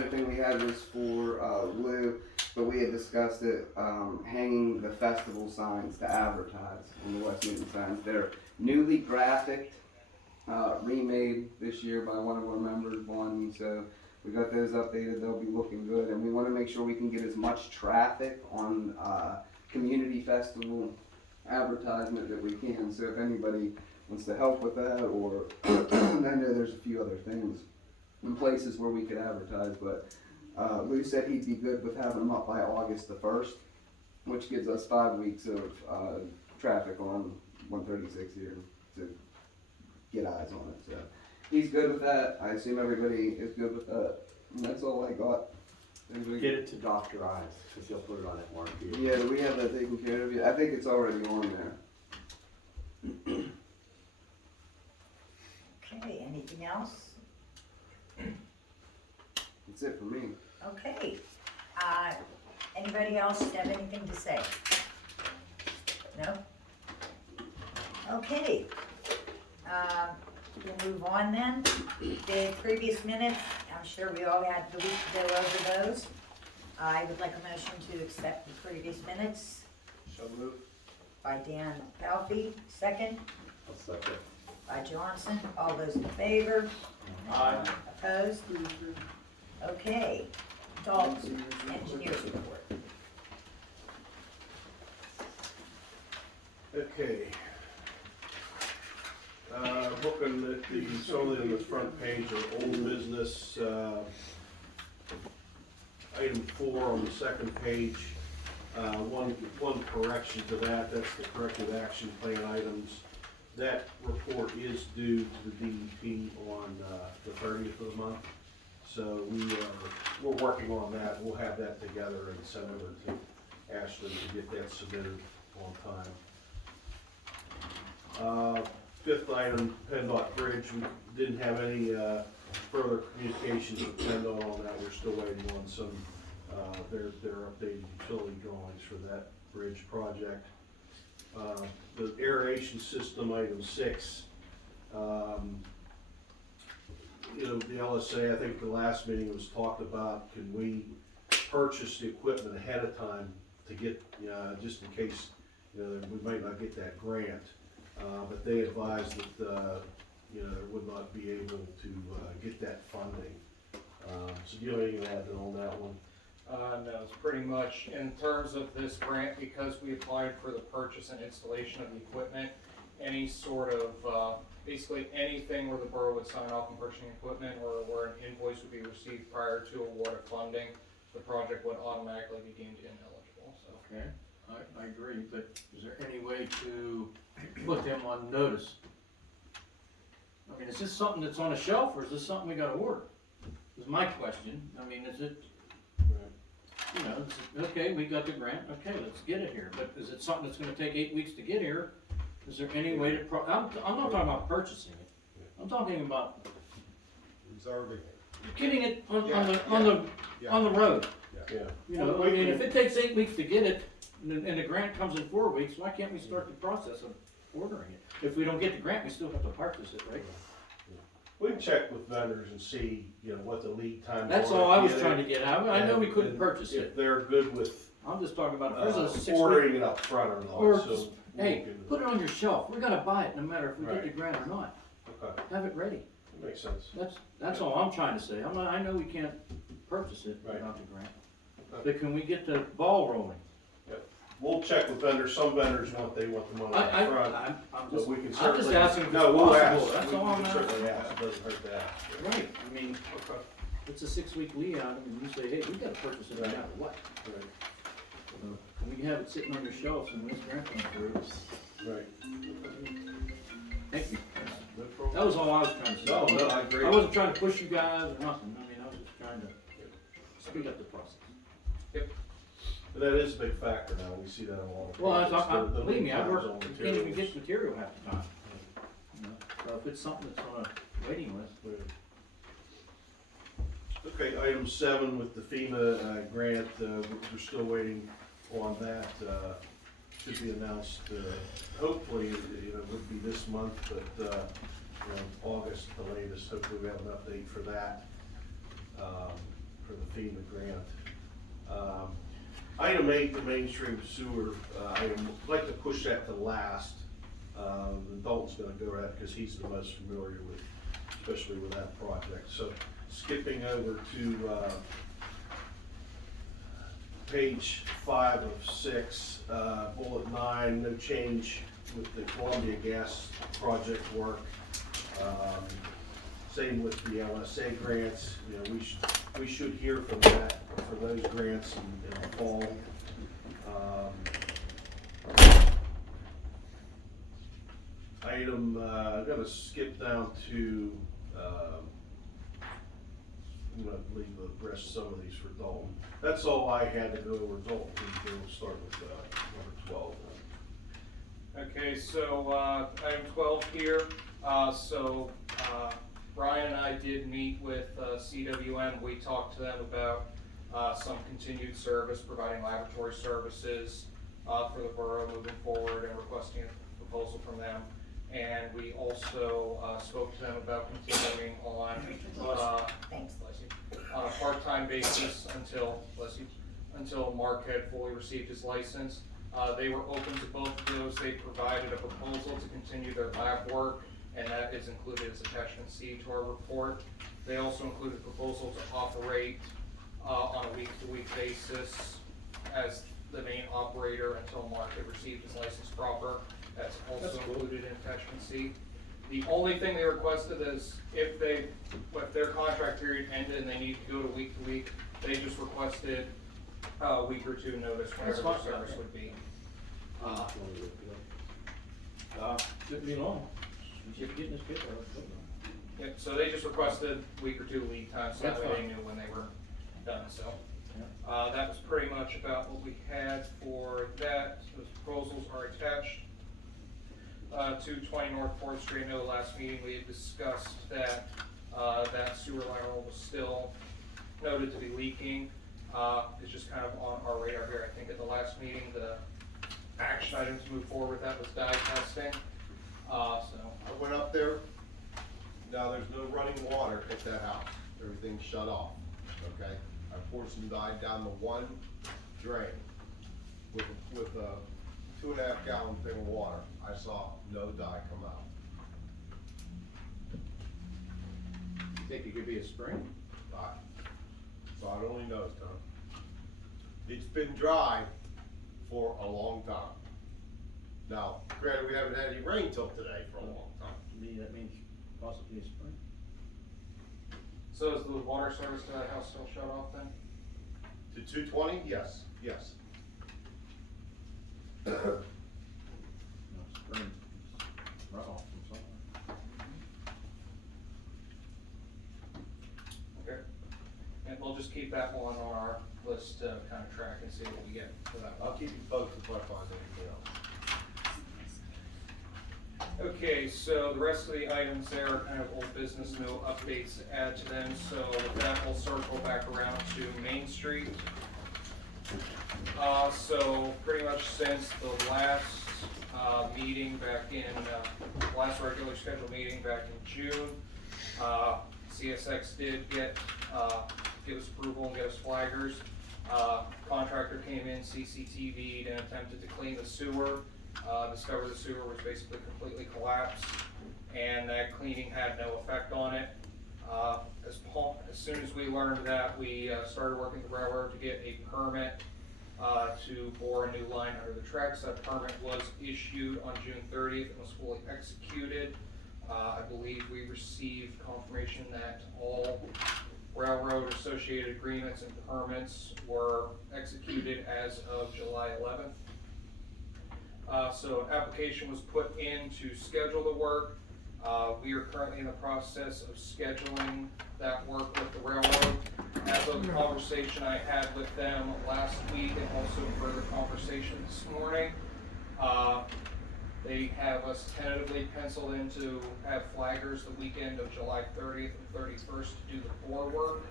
other thing we had was for Lou, but we had discussed it, hanging the festival signs to advertise on the West Newton signs. They're newly graphic, remade this year by one of our members, Bonnie, so we got those updated. They'll be looking good, and we want to make sure we can get as much traffic on community festival advertisement that we can. So if anybody wants to help with that, or I know there's a few other things in places where we could advertise, but Lou said he'd be good with having them up by August the 1st, which gives us 5 weeks of traffic on 136 here to get eyes on it. So he's good with that. I assume everybody is good with that. And that's all I got. Get it to Dr. Eyes, because he'll put it on that marquee. Yeah, do we have that taken care of? I think it's already on there. Okay, anything else? That's it for me. Okay, anybody else have anything to say? No? Okay, we'll move on then. The previous minutes, I'm sure we all had the week to go over those. I would like a motion to accept the previous minutes So move. by Dan Palfy, second, I'll second. by Johnson. All those in favor? Aye. Opposed? Okay, Dalton's engineers report. Okay. Looking at the, solely on the front page of old business, item 4 on the second page, one correction to that, that's the corrective action plan items. That report is due to the DEP on the 30th of the month. So we're working on that. We'll have that together and send over to Ashley to get that submitted on time. Fifth item, PennDOT Bridge. We didn't have any further communications with PennDOT on that. We're still waiting on some their updated utility drawings for that bridge project. The aeration system, item 6. You know, the LSA, I think the last meeting was talked about, can we purchase the equipment ahead of time to get, just in case, you know, we might not get that grant. But they advised that, you know, they would not be able to get that funding. So do you have anything to add on that one? No, it's pretty much in terms of this grant, because we applied for the purchase and installation of the equipment, any sort of, basically anything where the borough would sign off on purchasing equipment or where an invoice would be received prior to award of funding, the project would automatically be deemed ineligible, so. Okay, I agree, but is there any way to put them on notice? I mean, is this something that's on a shelf, or is this something we gotta order? Is my question. I mean, is it, you know, okay, we got the grant, okay, let's get it here, but is it something that's gonna take 8 weeks to get here? Is there any way to, I'm not talking about purchasing it, I'm talking about Reserving it. getting it on Yeah. the road. Yeah. You know, I mean, if it takes 8 weeks to get it, and the grant comes in 4 weeks, why can't we start the process of ordering it? If we don't get the grant, we still have to purchase it, right? We can check with vendors and see, you know, what the lead time. That's all I was trying to get at. I know we couldn't purchase If it. they're good with I'm just talking about if there's a 6 week, ordering it up front or or not, so. just, hey, put it on your shelf. We're gonna buy it no matter if we get the Right. grant or not. Okay, Have it ready. that makes sense. That's all I'm trying to say. I know we can't purchase it Right. without the grant. Okay. But can we get the ball rolling? We'll check with vendors, some vendors they want the money up front, I'm but just, we can I'm certainly. just asking if it's No, we'll possible. ask. That's We all I'm can asking. certainly ask, it doesn't hurt to ask. Right, I mean, Okay. it's a 6 week lead item, and you say, hey, we gotta purchase it no Right. matter what. Right. We can have it sitting on your shelves and when this grant comes through. Right. Thank you. No problem. That was all I was trying to say. No, I agree. I wasn't trying to push you guys or nothing. I mean, I was just trying to speed up the process. But that is a big factor now, we see that in a lot of Well, projects. The believe me, I lead work, times on you can't even materials. get material half the time. You know, so if it's something that's on a waiting list. Okay, item 7 with the FEMA grant, we're still waiting on that. Should be announced, hopefully, you know, would be this month, but, you know, August the latest. Hopefully we have an update for that FEMA grant. Item 8, the mainstream sewer item, I'd like to push that to last. Dalton's gonna go over that because he's the most familiar with, especially with that project. So skipping over to page 5 of 6, bullet 9, no change with the Columbia Gas project work. Same with the LSA grants, you know, we should hear from that, for those grants in the fall. I'm gonna skip down to, I'm gonna leave the rest of some of these for Dalton. That's all I had to go over. Dalton, we'll start with number 12. Okay, so, item 12 here, Brian and I did meet with CWM. We talked to them about some continued service, providing laboratory services for the borough moving forward and requesting a proposal from them. And we also spoke to them about continuing on Thanks. on a part-time basis until Mark had fully received his license. They were open to both of those. They provided a proposal to continue their lab work, and that is included as attachment C to our report. They also included a proposal to operate on a week-to-week basis as the main operator until Mark had received his license proper. That's also included in attachment C. The only thing they requested is if their contract period ended and they need to go to week, they just requested a week or two notice whenever their service would be. Shouldn't be long. We should get this paper. Yeah, so they just requested a week or two lead time, so that That's way they fine. knew when they were done, so. That was pretty much about what we had for that. Those proposals are attached. 220 North 4th Street. I know last meeting we had discussed that that sewer line was still noted to be leaking. It's just kind of on our radar here. I think at the last meeting, the action item to move forward with that was dye testing. I went up there, now there's no running water at that house, everything's shut off, okay? I poured some dye down the one drain with a 2.5 gallon thing of water. I saw no dye come out. You think it could be a spring? God only knows, Tom. It's been dry for a long time. Now, granted, we haven't had any rain till today for a long time. To me, that means possibly a spring. So is the water service to that house still shut off then? To 220? Yes, yes. No, spring. Runoff from somewhere. Okay. And we'll just keep that one on our list to kind of track and see what we get for that one. I'll keep you posted if I find anything else. Okay, so the rest of the items there are kind of old business, no updates to add to them. So with that, we'll circle back around to Main Street. So pretty much since the last meeting back in, last regular scheduled meeting back in June, CSX did give us approval and get us flaggers. Contractor came in, CCTV'd and attempted to clean the sewer. Discovered the sewer was basically completely collapsed, and that cleaning had no effect on it. As soon as we learned that, we started working with the railroad to get a permit to bore a new line under the tracks. That permit was issued on June 30th and was fully executed. I believe we received confirmation that all railroad associated agreements and permits were executed as of July 11th. So an application was put in to schedule the work. We are currently in the process of scheduling that work with the railroad. As of the conversation I had with them last week and also further conversation this morning, they have us tentatively penciled in to have flaggers the weekend of July 30th and 31st to do the bore work.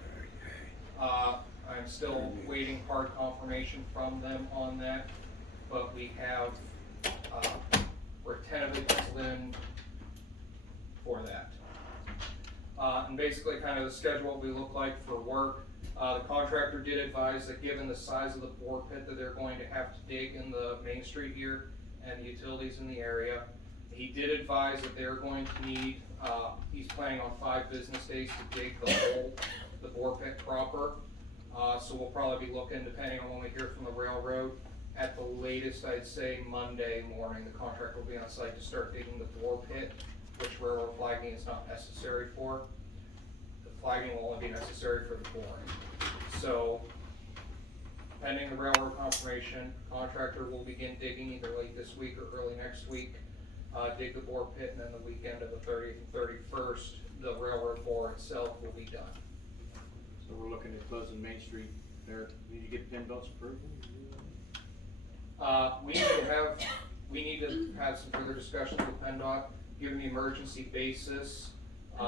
I'm still waiting hard confirmation from them on that, but we have we're tentatively penciled in for that. And basically kind of the schedule, what we look like for work. The contractor did advise that given the size of the bore pit that they're going to have to dig in the main street here and the utilities in the area, he did advise that they're going to need, he's planning on 5 business days to dig the bore pit proper. So we'll probably be looking, depending on when we hear from the railroad, at the latest, I'd say Monday morning, the contractor will be on site to start digging the bore pit, which railroad flagging is not necessary for. The flagging will only be necessary for the boring. So, pending the railroad confirmation, contractor will begin digging either late this week or early next week. Dig the bore pit, and then the weekend of the 30th and 31st, the railroad bore itself will be done. So we're looking at closing Main Street there. Need to get PennDOT's approval? We need to have some further discussions with PennDOT, given the emergency basis. We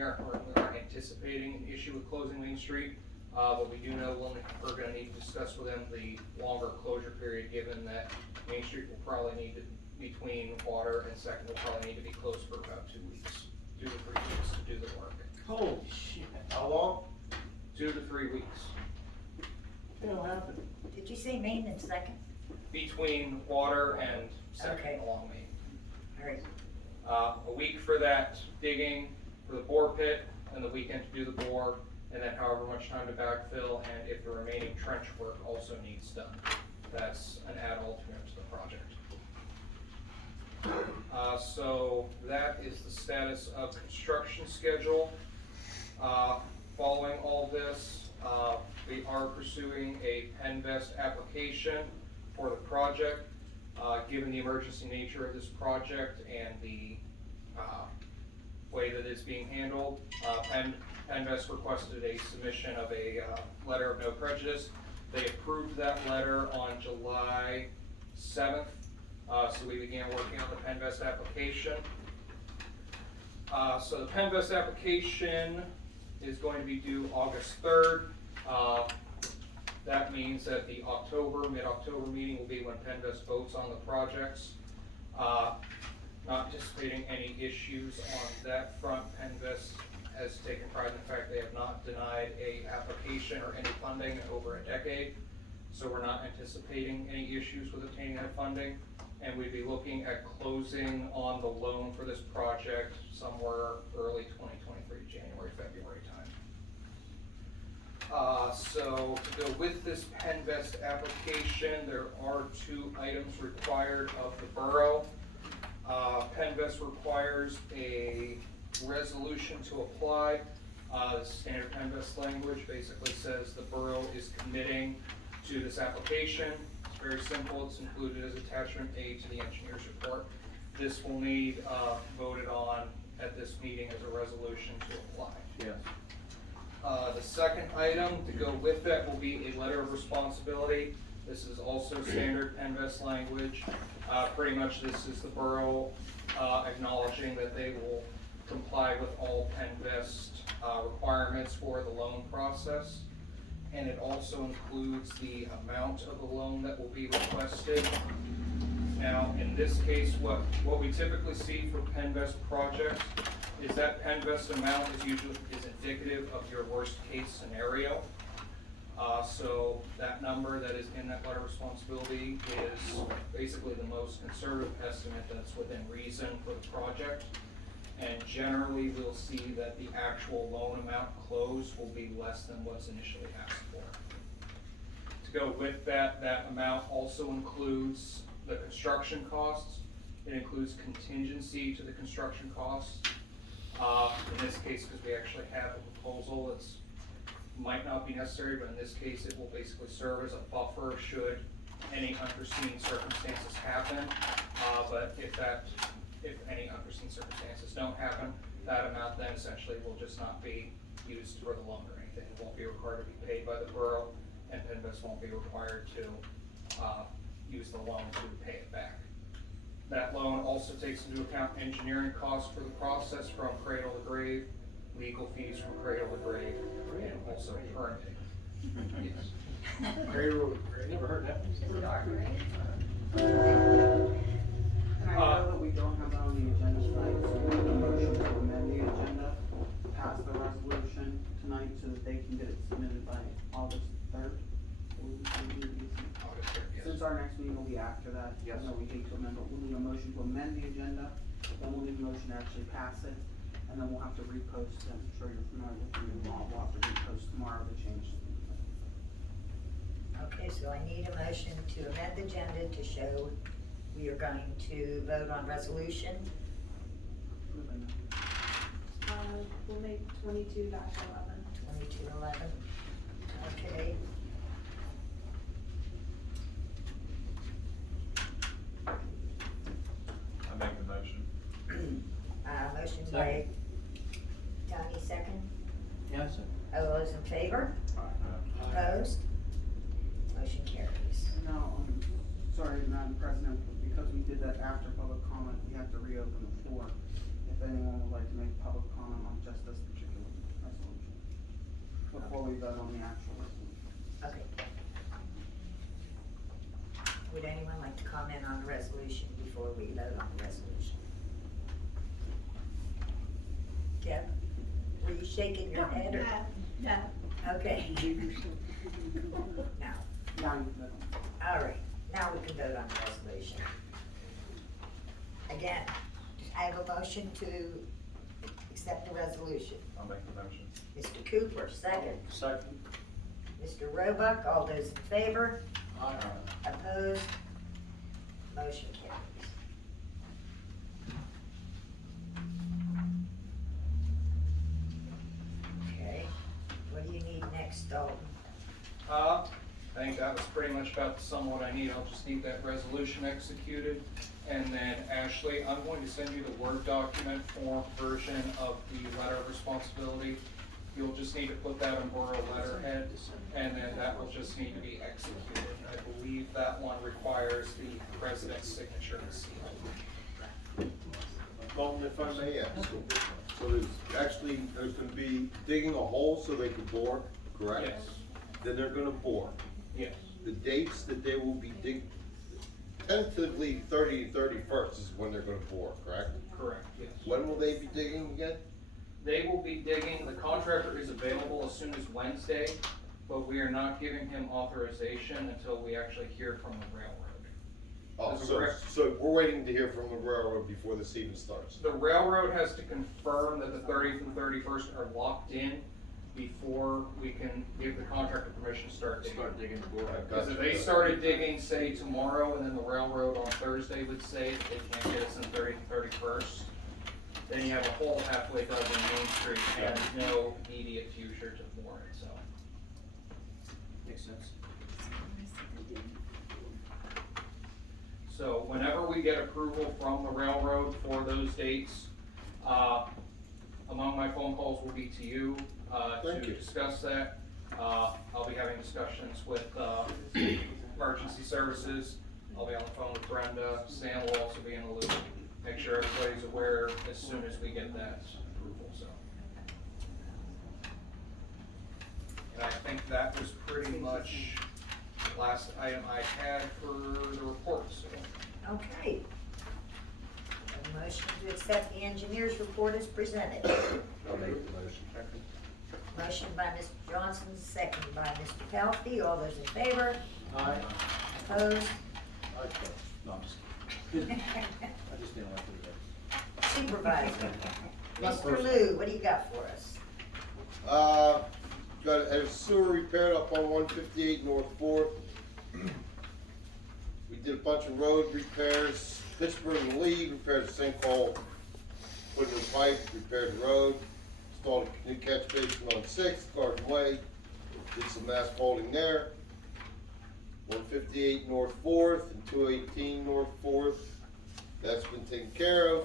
aren't anticipating an issue with closing Main Street, but we do know we're gonna need to discuss with them the longer closure period, given that Main Street will probably need to, between Water and Second, will probably need to be closed for about 2 weeks, 2 to 3 weeks to do the work. Holy shit. How long? 2 to 3 weeks. What'll happen? Did you say Main and Second? Between Water and Second Okay. along Main. All right. A week for that digging for the bore pit, and the weekend to do the bore, and then however much time to backfill, and if the remaining trench work also needs done. That's an add alternate to the project. So that is the status of construction schedule. Following all this, we are pursuing a PennVest application for the project. Given the emergency nature of this project and the way that it's being handled, PennVest requested a submission of a letter of no prejudice. They approved that letter on July 7th, so we began working on the PennVest application. So the PennVest application is going to be due August 3rd. That means that the mid-October meeting will be when PennVest votes on the projects. Not anticipating any issues on that front. PennVest has taken pride in the fact they have not denied a application or any funding in over a decade. So we're not anticipating any issues with obtaining that funding. And we'd be looking at closing on the loan for this project somewhere early 2023, January, February time. So to go with this PennVest application, there are 2 items required of the borough. PennVest requires a resolution to apply. The standard PennVest language basically says the borough is committing to this application. It's very simple. It's included as attachment A to the engineer's report. This will need voted on at this meeting as a resolution to apply. Yes. The second item to go with that will be a letter of responsibility. This is also standard PennVest language. Pretty much this is the borough acknowledging that they will comply with all PennVest requirements for the loan process. And it also includes the amount of the loan that will be requested. Now, in this case, what we typically see for PennVest projects is that PennVest amount is indicative of your worst case scenario. So that number that is in that letter of responsibility is basically the most conservative estimate that's within reason for the project. And generally, we'll see that the actual loan amount closed will be less than what's initially asked for. To go with that, that amount also includes the construction costs. It includes contingency to the construction costs. In this case, because we actually have a proposal that's might not be necessary, but in this case, it will basically serve as a buffer should any unforeseen circumstances happen. But if any unforeseen circumstances don't happen, that amount then essentially will just not be used for the loan or anything. It won't be required to be paid by the borough, and PennVest won't be required to use the loan to pay it back. That loan also takes into account engineering costs for the process from cradle to grave, legal fees from cradle to grave, and also permitting. Yes. Never heard that. And I know that we don't have that on the agenda tonight, so we need a motion to amend the agenda, pass the resolution to tonight so that they can get it submitted by August third. Since our next meeting will be after that, Yes. I know we hate to amend, but we'll need a motion to amend the agenda, then we'll need a motion to actually pass it, and then we'll have to repost, I'm sure you're familiar with the new law, we'll have to repost tomorrow to change. Okay, so I need a motion to amend the agenda to show we are going to vote on resolution. We'll make 22-11. 2211. Okay. I make the motion. Motion by Donnie, second. Yeah, so. All those in favor? Opposed? Motion carries. Now, sorry, Madam President, but because we did that after public comment, we have to reopen the floor. If anyone would like to make public comment on just this particular resolution, before we vote on the actual resolution. Okay. Would anyone like to comment on the resolution before we vote on the resolution? Deb, were you shaking your head or? No. Okay. Now, Now you can vote. all right, now we can vote on the resolution. Again, I have a motion to accept the resolution. I'll make the motion. Mr. Cooper, second. Second. Mr. Roebuck, all those in favor? Aye. Opposed? Motion carries. Okay, what do you need next, Dalton? I think that was pretty much about the sum of what I need. I'll just need that resolution executed. And then Ashley, I'm going to send you the Word document form version of the letter of responsibility. You'll just need to put that on Borough letterhead, and then that will just need to be executed. I believe that one requires the president's signature and seal. Dalton, if I may ask, so there's gonna be digging a hole so they can bore, correct? Yes, Then they're gonna bore. yes, The dates that they will be tentatively 30 and 31st is when they're gonna bore, correct? correct, yes. When will they be digging again? They will be digging, the contractor is available as soon as Wednesday, but we are not giving him authorization until we actually hear from the railroad. Oh, That's so, correct. so we're waiting to hear from the railroad before this even starts. The railroad has to confirm that the 30th and 31st are locked in before we can give the contractor permission to start digging. Start digging the board. Because if they started digging, say, tomorrow, and then the railroad on Thursday would say that they can't get us in 30th and 31st, then you have a hole halfway dug in Main Street and no immediate future to bore it, so. Makes sense. So whenever we get approval from the railroad for those dates, among my phone calls will be to you, Thank to you. discuss that. I'll be having discussions with, emergency services. I'll be on the phone with Brenda. Sam will also be in the loop. Make sure everybody's aware as soon as we get that approval, so. And I think that was pretty much the last item I had for the report, so. Okay. A motion to accept the engineer's report is presented. I'll make the motion. Motion by Mr. Johnson, second by Mr. Pelkey. All those in favor? Aye. Opposed? No, I'm just kidding. I just didn't like the Supervisor. Mr. Lou, what do you got for us? Got a sewer repaired up on 158 North 4th. We did a bunch of road repairs, Pittsburgh and Lee, repaired the sinkhole, put in the pipe, repaired the road, installed a new catch basin on 6th, Garden Way, did some asphalting there. 158 North 4th and 218 North 4th, that's been taken care of.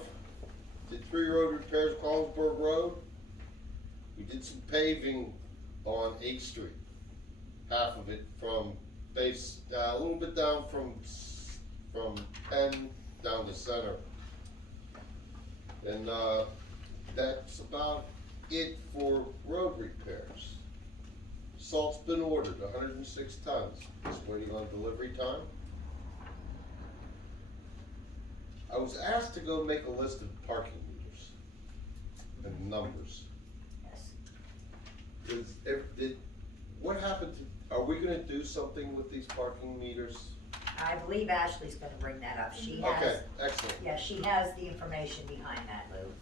Did 3 road repairs, Collinsburg Road. We did some paving on 8th Street, half of it from base, a little bit down from Penn down to Center. And that's about it for road repairs. Salt's been ordered, 106 tons, just waiting on delivery time. I was asked to go make a list of parking meters and numbers. Yes. What happened to, are we gonna do something with these parking meters? I believe Ashley's gonna bring that up. She Okay, has, excellent. yeah, she has the information behind that, Lou.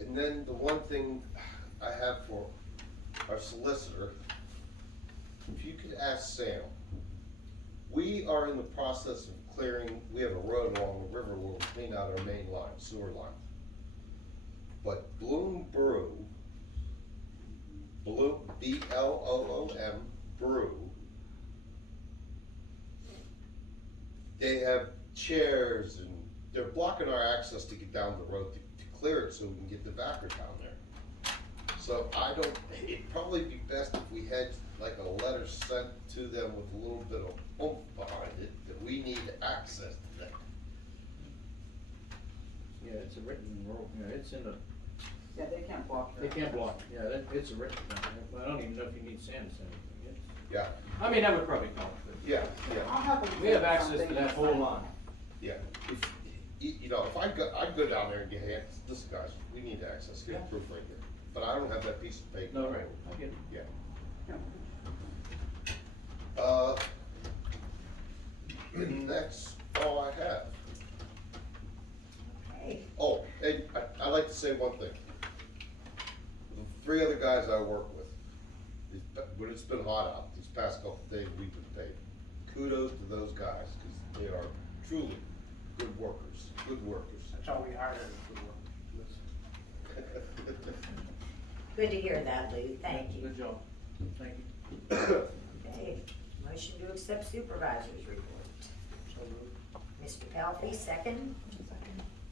And then the one thing I have for our solicitor, if you could ask Sam, we are in the process of clearing, we have a road along the river where we clean out our main line, sewer line. But Borough, B-L-O-O-M, Borough, they have chairs and they're blocking our access to get down the road to clear it so we can get the backer down there. So it'd probably be best if we had like a letter sent to them with a little bit of oomph behind it, that we need access to that. Yeah, it's a written rule, yeah, it's in the, Yeah, they can't block they your can't access. block, yeah, it's a written thing. I don't even know if you need Sam to send anything. Yeah, I mean, that would probably help, but yeah, yeah, I'll have them we have send access to something that whole sign. line. yeah. If, you know, if I'd go down there and get, hey, listen guys, we need access, get Yeah. proof right here. But I don't have that piece of paper. No, right, I get it. Yeah. Yeah. And that's all I have. Okay, Oh, and I'd like to say one thing. The three other guys I work with, when it's been hot out, these past couple of days, we've been paid. Kudos to those guys, because they are truly good workers, good workers. That's all we hired for work. good to hear that, Lou, thank you. Good job, thank you. Okay, motion to accept supervisor's report. Mr. Palfy, second.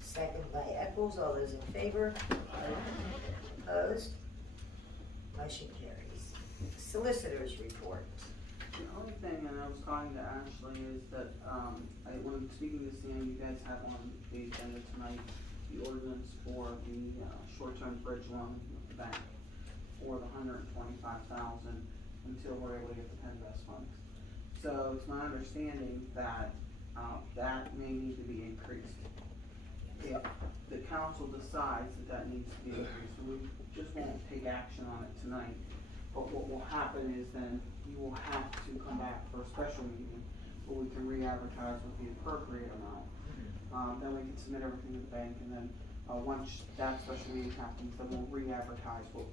Second by Eccles, all those in favor? Opposed? Motion carries. Solicitor's report. The only thing, and I was talking to Ashley, is that, when speaking to Sam, you guys have on the agenda tonight, the ordinance for the, short-term bridge loan with the bank for the $125,000 until we're able to get the Penvest funds. So it's my understanding that, that may need to be increased. If the council decides that that needs to be increased, we just won't take action on it tonight. But what will happen is then you will have to come back for a special meeting where we can re-advertise with the appropriate amount. Then we can submit everything to the bank, and then, once that special meeting happens, then we'll re-advertise what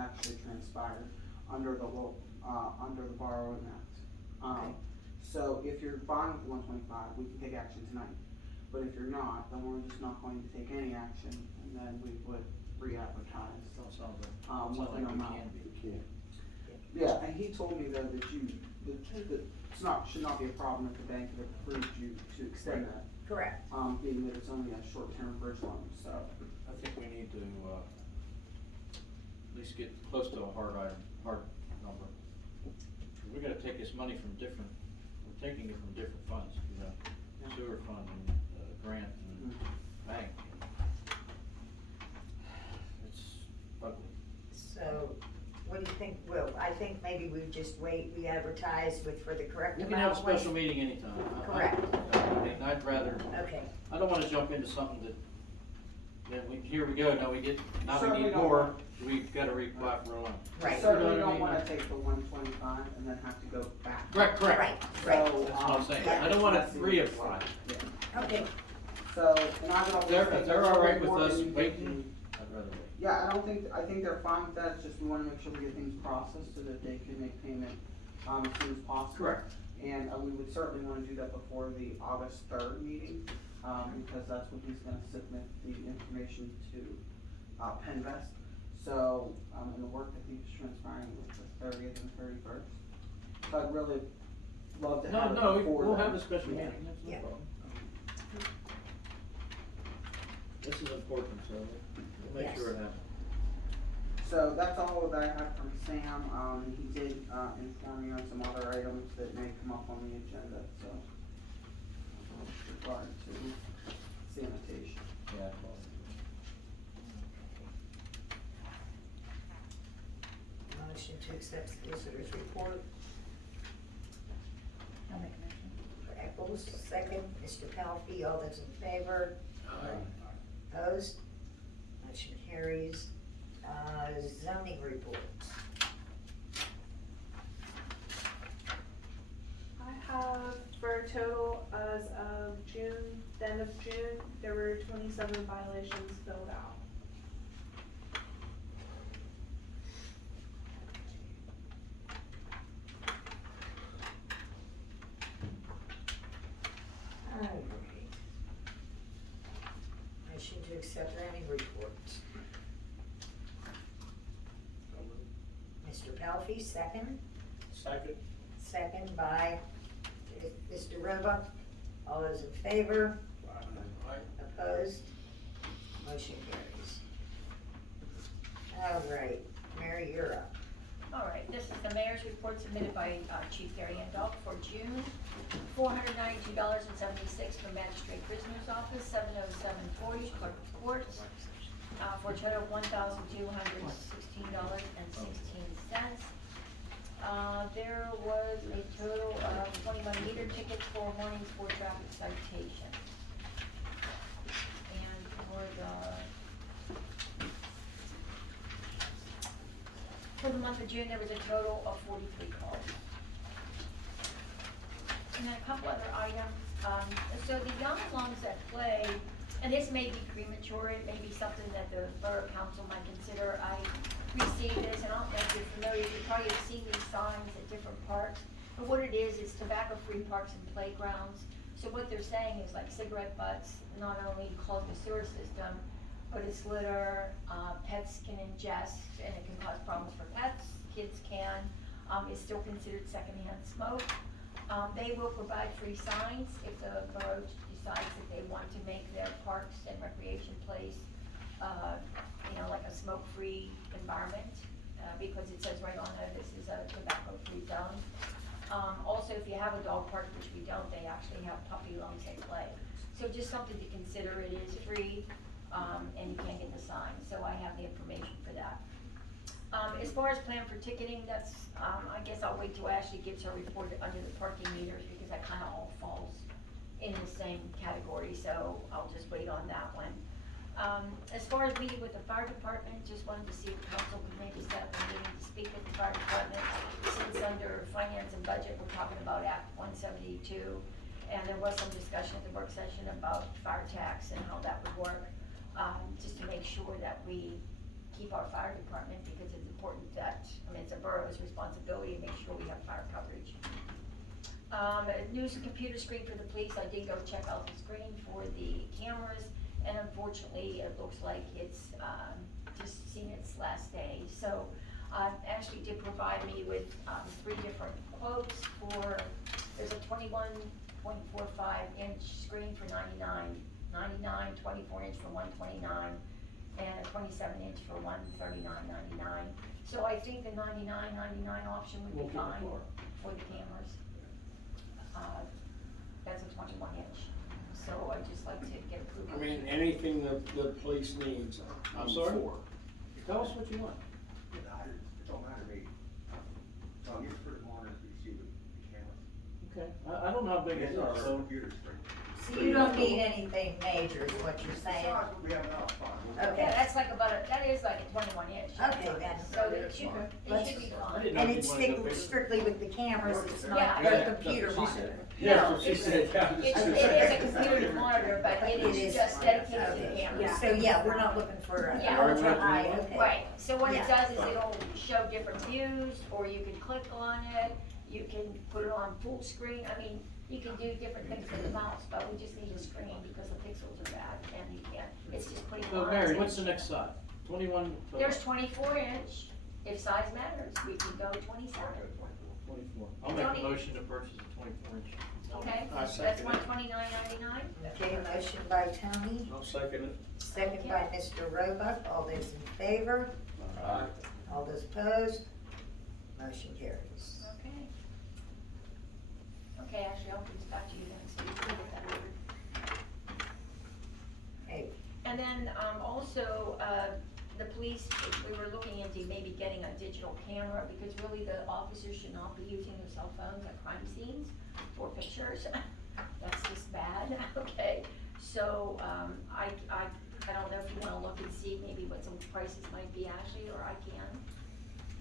actually transpired under the Borough Act. Okay. So if you're fine with the 125, we can take action tonight. But if you're not, then we're just not going to take any action, and then we would re-advertise. Sounds like, With sounds like an we amount. can be. Yeah, and he told me though that should not be a problem if the bank had approved you to extend that, Correct. being that it's only a short-term bridge loan, so. I think we need to, at least get close to a hard number. We're gonna take this money from different, we're taking it from different funds, sewer fund and, grant and bank. It's ugly. So, what do you think, Will? I think maybe we just wait, we advertise for the correct We amount. can have a special meeting anytime. Correct. I mean, I'd rather, Okay, I don't wanna jump into something then here we go, now we Certainly need don't more, want- we've gotta reapply for a loan. right. Certainly You know what I don't mean? wanna take the 125 and then have to go back. Correct, Right, correct. right. So, That's what I'm saying, yeah. I don't wanna Let's see. reapply. Okay, So, and I would always They're, say if they're there's all way right with more us than you can waiting, do. I'd rather wait. Yeah, I think they're fine with that, it's just we wanna make sure we get things processed so that they can make payment, as soon as possible. Correct. And, we would certainly wanna do that before the August 3rd meeting, because that's when he's gonna submit the information to, Penvest. So, and the work that he was transpiring with the 30th and 31st. So I'd really love to have it No, before we'll then. have a special Yeah. meeting, that's no Yeah. problem. This is important, so we'll make Yes. sure it happens. So that's all that I have from Sam, he did, inform me on some other items that may come up on the agenda, so. With regard to sanitation. Yeah. motion to accept solicitor's report. I'll make a motion. For Eccles, second. Mr. Palfy, all those in favor? Opposed? carries. Zoning reports. I have for a total as of June, the end of June, there were 27 violations filled out. Alright. Motion to accept zoning reports. Mr. Palfy, second. Second. Second by Mr. Roebuck. All those in favor? Opposed? Motion carries. All right, Mary, you're up. All right, this is the mayor's report submitted by Chief Gary Endall for June. $492.76 for magistrate prisoner's office, $707.40 clerk of courts, for a total of $1,216.16. There was a total of 21 meter tickets, 4 warnings, 4 traffic citations. And for the month of June, there was a total of 43 calls. And then a couple other items. So the young lungs at play, and this may be premature, it may be something that the Borough Council might consider. I received this, and I don't know if you're familiar, you probably have seen these signs at different parks. But what it is tobacco-free parks and playgrounds. So what they're saying is like cigarette butts not only clog the sewer system, but it's litter, pets can ingest, and it can cause problems for pets, kids can. It's still considered secondhand smoke. They will provide free signs if the borough decides that they want to make their parks and recreation place, like a smoke-free environment, because it says right on there, this is a tobacco-free zone. Also, if you have a dog park, which we don't, they actually have puppy lungs at play. So just something to consider, it is free, and you can't get the sign, so I have the information for that. As far as plan for ticketing, that's, I guess I'll wait till Ashley gives her report under the parking meters, because that kinda all falls in the same category, so I'll just wait on that one. As far as meeting with the fire department, just wanted to see if council could maybe set up a meeting to speak with the fire department, since under finance and budget, we're talking about Act 172, and there was some discussion at the work session about fire tax and how that would work, just to make sure that we keep our fire department, because it's important that, it's a borough's responsibility to make sure we have fire coverage. A new computer screen for the police, I did go check out the screen for the cameras, and unfortunately, it looks like it's, just seen its last day. So, Ashley did provide me with, 3 different quotes for, there's a 21.45 inch screen for $99, 24 inch for $129, and a 27 inch for $139.99. So I think the $99.99 option would be fine for the cameras. That's a 21 inch, so I'd just like to get approval. Anything the police needs, I'm sorry? for. Tell us what you want. It don't matter to me. You're pretty modern, you see the cameras. Okay, I don't know how big it is, Our so. computer screen. So you don't need anything major, is what you're saying? Besides what we have now, it's fine. Okay. Yeah, that's like that is like a 21 inch. Okay, then. So it should be I fine. didn't know And if it's you wanted to go bigger. strictly with the cameras, it's Yeah. not Yeah, the computer that's what she said. monitor. Yeah, No, that's what she it's- said. Yeah, It just- is a computer monitor, but it It is is- just dedicated to the Okay. cameras. So yeah, we're not looking for an Yeah. ultra high, okay. Right, so what it Yeah. does is it'll show different views, or you can click on it, you can put it on full screen, you can do different things with the mouse, but we just need a screen because the pixels are bad, and you can't, it's just putting So lines Mary, in. what's the next size? 21? There's 24 inch, if size matters, we can go 27, 24. I'll It's make only- a motion to purchase a 24 inch. okay? I That's second it. $129.99. Okay, motion by Tony, I'll second it. second by Mr. Roebuck, all those in favor, Aye. all those opposed, motion carries. Okay. Okay, Ashley, I'll give this back to you then, so you can get that ordered. Hey, And then, also, the police, we were looking into maybe getting a digital camera, because really the officers should not be using their cell phones at crime scenes for pictures. That's just bad, okay? So, I I don't know if you wanna look and see maybe what some prices might be, Ashley, or I can,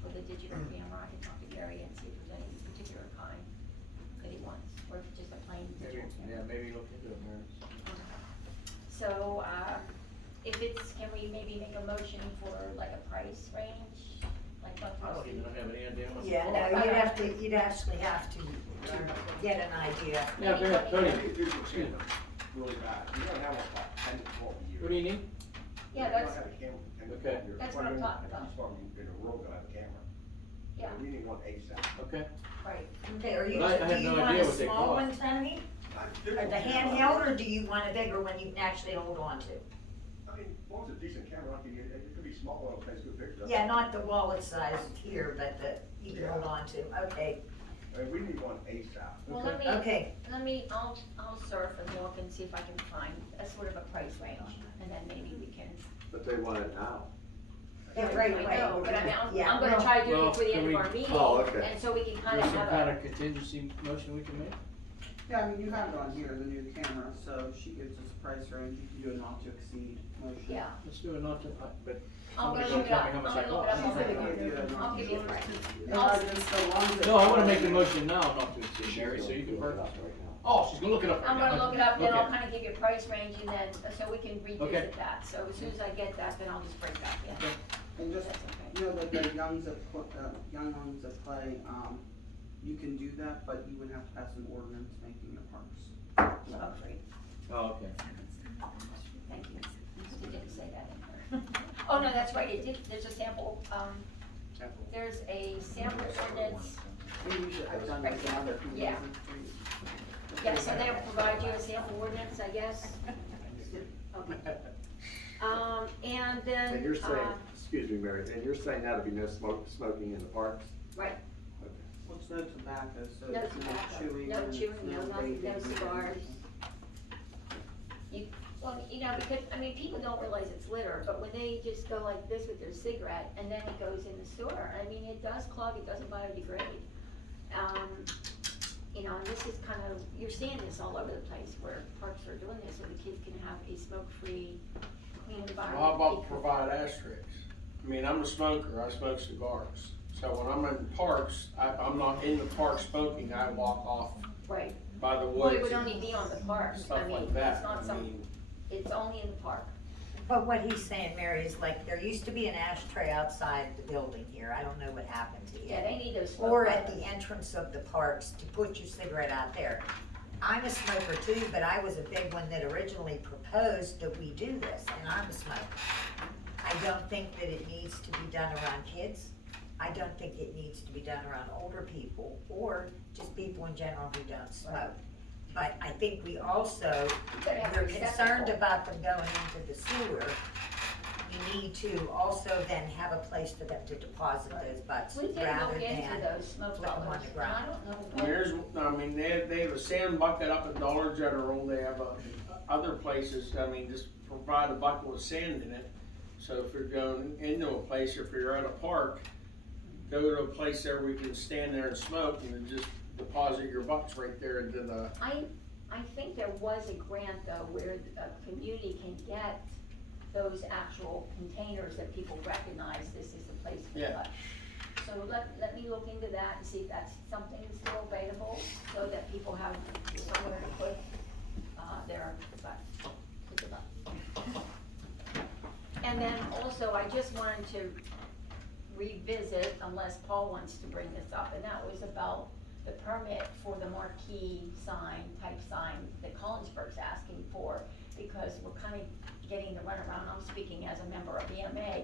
with a digital camera, I can talk to Gary and see if there's any particular kind that he wants, or if it's just a plain Maybe, digital camera. yeah, maybe look into it, Mary. So, if it's, can we maybe make a motion for like a price range, like what? I don't even have any idea what's. Yeah, no, you'd actually have to get an idea. Yeah, go ahead, Tony. Here's what's really bad, you gotta have one for 10 to 12 years. What do you need? Yeah, You that's, gotta have a camera for 10 to Okay. 12 years. That's what I'm talking about. Each farm in a rural gonna have a camera. yeah, We need one ASAP. Okay. right. Okay, are you, But I have do you no want idea a what they small cost. one, Tony? Or the handheld, or do you want a bigger one you can actually hold on to? I mean, as long as it's a decent camera, it could be small, it'll take good pictures. Yeah, not the wallet size here, but the, you can hold on to, okay, I mean, we need one ASAP. Well, okay. I'll surf and look and see if I can find a sort of a price range, and then maybe we can. But they want it now. Yeah, right I away. know, but I mean, Yeah, I'm gonna well- try to do it Well, before the can end of we- our meeting, Oh, okay. and so we can Is kinda there some have kind a, of contingency motion we can make? Yeah, I mean, you have it on here, the new camera, so she gives us a price range, you can do a not to exceed motion. yeah. Let's do it not to, but I'm gonna somebody look it tell up, me how I'm much gonna that look it costs. up on my She's gonna give you a computer, I'll give you a price. And it's the ones that. No, I wanna make the motion now, not to exceed, Sherry, so you can Look it purchase. up right now. Oh, she's gonna look it up right I'm now. gonna look it up, then I'll Okay. kinda give you a price range, and then, so we can Okay. revisit that, so as soon as I get that, then I'll just bring it back, yeah. Okay. And just, That's okay. you know, like the young ones that play, you can do that, but you would have to pass an ordinance making it parks. Oh, great. Oh, okay. Thank you. You didn't say that in there. Oh, no, that's right, it did, there's a sample, there's a sample ordinance. Maybe we should have done this in other people's. Yeah. Yeah, so they'll provide you a sample ordinance, I guess. Okay. And then, And you're saying, excuse me, Mary, and you're saying that'll be no smoking in the parks? right, Well, it's no tobacco, so No it's no tobacco, chewing. no and it's chewing, no nothing, no vaping. cigars. well, you know, because, I mean, people don't realize it's litter, but when they just go like this with their cigarette, and then it goes in the sewer, I mean, it does clog, it doesn't biodegrade. You know, and this is kind of, you're seeing this all over the place where parks are doing this, so the kids can have a smoke-free, clean environment. Well, how about provide asterisks? I mean, I'm a smoker, I smoke cigars. So when I'm in parks, I'm not in the park smoking, I walk off Right, by the well, it woods would and only be on the parks, I stuff mean, like that. it's not I some, mean, it's only in the park. But what he's saying, Mary, is like, there used to be an ashtray outside the building here, I don't know what happened to it. Yeah, they need those smoke Or at buttons. the entrance of the parks to put your cigarette out there. I'm a smoker too, but I was a big one that originally proposed that we do this, and I'm a smoker. I don't think that it needs to be done around kids. I don't think it needs to be done around older people, or just people in general who don't smoke. But I think we also, Gotta have we're a receptacle. concerned about them going into the sewer. We need to also then have a place for them to deposit those butts We did rather look into than those smoke flick 'em on bubbles, the and ground. I don't know I what. mean, they have a sand bucket up at Dollar General, they have other places, I mean, just provide a bucket with sand in it. So if you're going into a place, or if you're at a park, go to a place there where you can stand there and smoke, and then just deposit your butts right there into the, I think there was a grant though where a community can get those actual containers that people recognize this is the place for Yeah. that. So let me look into that and see if that's something still available, so that people have somewhere to put, their butt. And then also, I just wanted to revisit, unless Paul wants to bring this up, and that was about the permit for the marquee type sign that Collinsburg's asking for, because we're kind of getting the runaround, I'm speaking as a member of EMA,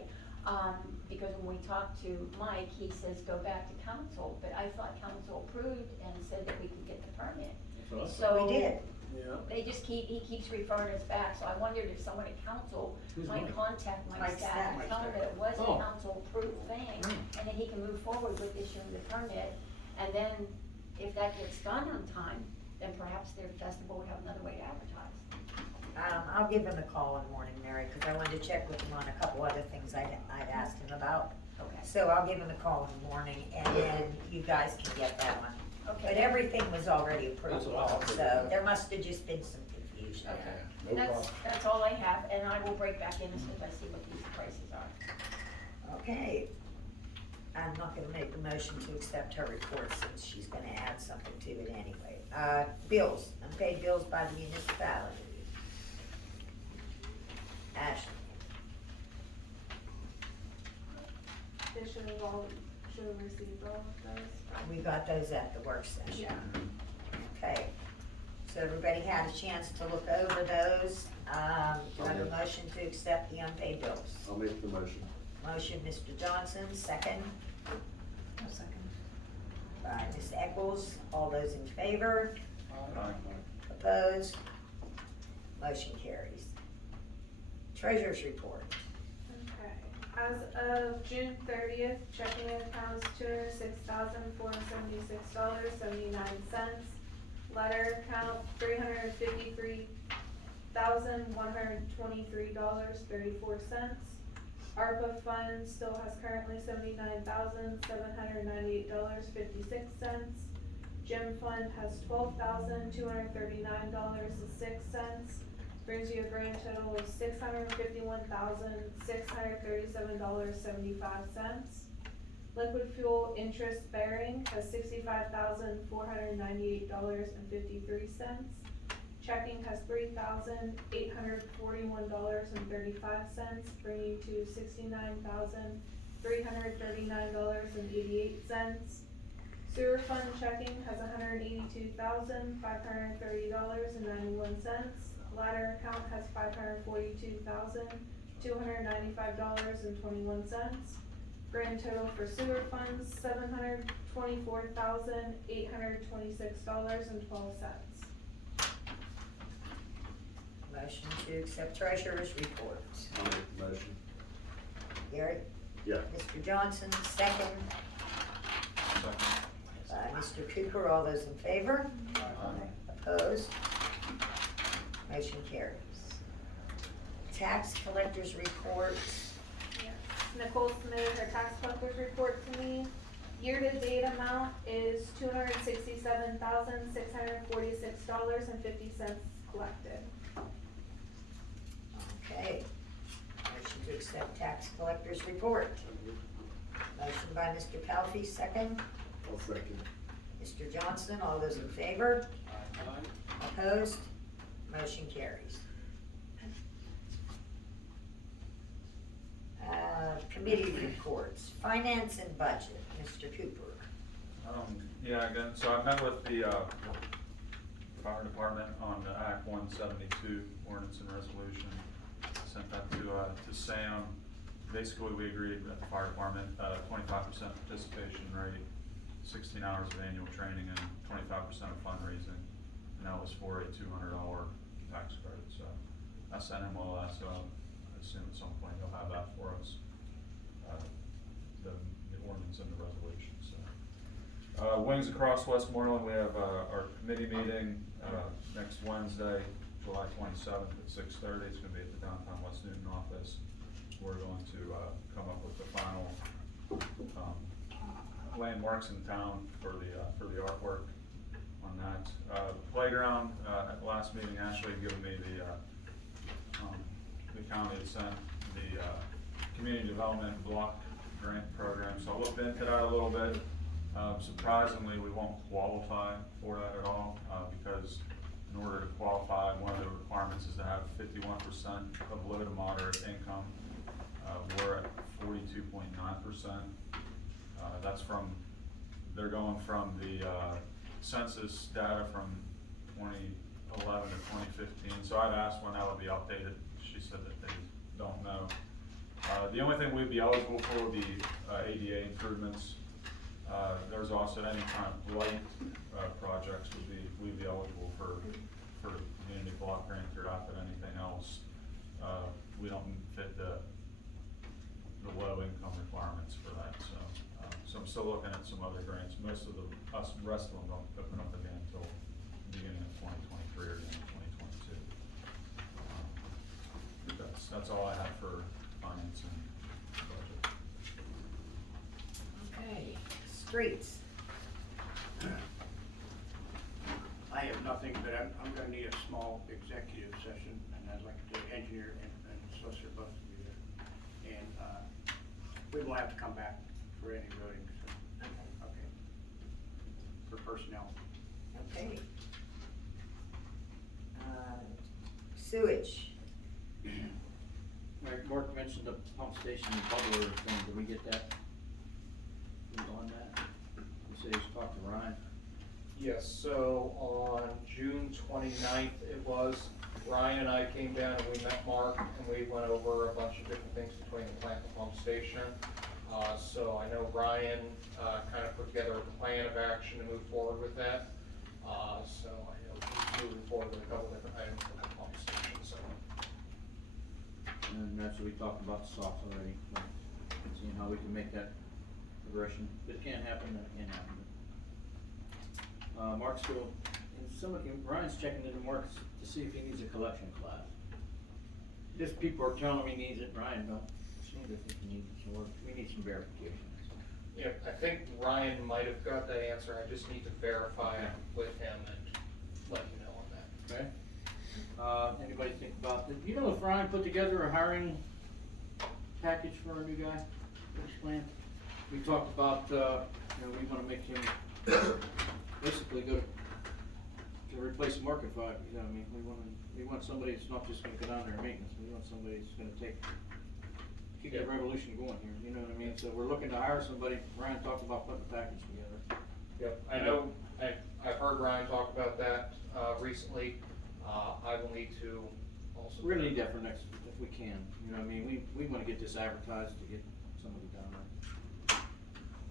because when we talked to Mike, he says go back to council, but I thought council approved and said that we could get the permit. So we did. yeah. he keeps referring us back, so I wondered if someone at council Who's might Mike? contact my Mike staff and Stack. tell him that it was Oh. a council approved thing, and then he can move forward with issuing the permit, and then if that gets done on time, then perhaps their festival would have another way to advertise. I'll give him a call in the morning, Mary, because I wanted to check with him on a couple other things I'd asked him about. Okay. So I'll give him a call in the morning, and then you guys can get that one. But Okay, everything was already approved, That's what I so heard. there must have just been some confusion. usually. Okay, that's all I have, and I will break back in as soon as I see what these prices are. Okay. I'm not gonna make the motion to accept her report since she's gonna add something to it anyway. Bills, unpaid bills by the municipality. Ashley, They should have received all of those. we got those at the work session. Okay, so everybody had a chance to look over those. Do I have a motion to accept the unpaid bills? I'll make the motion. Motion, Mr. Johnson, second. A second. By Ms. Eccles, all those in favor? Aye. Opposed? Motion carries. Treasurer's report. Okay, as of June 30th, checking accounts $206,476.79. Letter account $353,123.34. ARPA fund still has currently $79,798.56. Gym fund has $12,239.06. Brings you a grand total of $651,637.75. Liquid fuel interest bearing has $65,498.53. Checking has $3,841.35, bringing to $69,339.88. Sewer fund checking has $182,530.91. Ladder account has $542,295.21. Grand total for sewer funds, $724,826.12. Motion to accept treasurer's report. I'll make the motion. Gary? Yeah. Mr. Johnson, second. By Mr. Cooper, all those in favor? Opposed? Motion carries. Tax collector's report. Yes. Nicole submitted her tax collector's report to me. Year-to-date amount is $267,646.50 collected. Okay. Motion to accept tax collector's report. Motion by Mr. Palfy, second. I'll second. Mr. Johnson, all those in favor? Opposed? Motion carries. Committee reports, finance and budget, Mr. Cooper. Yeah, again, so I met with the, fire department on the Act 172 ordinance and resolution. Sent that to Sam. Basically, we agreed at the fire department, 25% participation rate, 16 hours of annual training, and 25% of fundraising. And that was for a $200 tax credit, so I sent him all that, so I assume at some point he'll have that for us. The ordinance and the resolution, so. Wings Across Westmoreland, we have, our committee meeting, next Wednesday, July 27th at 6:30. It's gonna be at the downtown West Newton office. We're going to, come up with the final, landmarks in town for the artwork on that. Playground, at the last meeting, Ashley had given me the county had sent the, community development block grant program, so I looked into that a little bit. Surprisingly, we won't qualify for that at all, because in order to qualify, one of the requirements is to have 51% of low to moderate income. We're at 42.9%. That's from, they're going from the census data from 2011 to 2015. So I'd asked when that would be updated. She said that they don't know. The only thing we'd be eligible for would be ADA improvements. There's also any kind of light projects we'd be eligible for community block grant or not, but anything else, we don't fit the low income requirements for that. So I'm still looking at some other grants. Most of the rest of them don't open up again until the beginning of 2023 or the end of 2022. That's all I have for finance and budget. Okay, streets. I have nothing nothing, but I'm gonna need a small executive session, and I'd like the engineer and solicitor both to be there. And, we will have to come back for any voting, so, okay. For personnel. Okay. Sewage. Mark mentioned the pump station bubbler thing, did we get that? Who's on that? You said he's talked to Ryan. Yes, so on June 29th, it was, Ryan and I came down and we met Mark, and we went over a bunch of different things between the plant and the pump station. So I know Ryan, kind of put together a plan of action to move forward with that. So I know he's moving forward with a couple different items for the pump station, so. And naturally, we talked about the socks already, but seeing how we can make that progression. If it can't happen, then it can't happen. Mark's still, and somebody, Ryan's checking into Mark to see if he needs a collection class. Just people are telling him he needs it, Ryan don't seem to think he needs it, so we need some verification. Yeah, I think Ryan might have got that answer, I just need to verify it with him and let you know on that. Okay. Anybody think about, you know, if Ryan put together a hiring package for our new guy, for his plan? We talked about, you know, we wanna make him basically go to replace Market Five, you know what I mean? We want somebody that's not just gonna go down there and maintenance, we want somebody that's gonna keep that revolution going here, you know what I mean? So we're looking to hire somebody, Ryan talked about putting a package together. Yep, I know, I've heard Ryan talk about that, recently, I will need to also. We're gonna need that for next, if we can, you know what I mean? We wanna get this advertised to get somebody down there.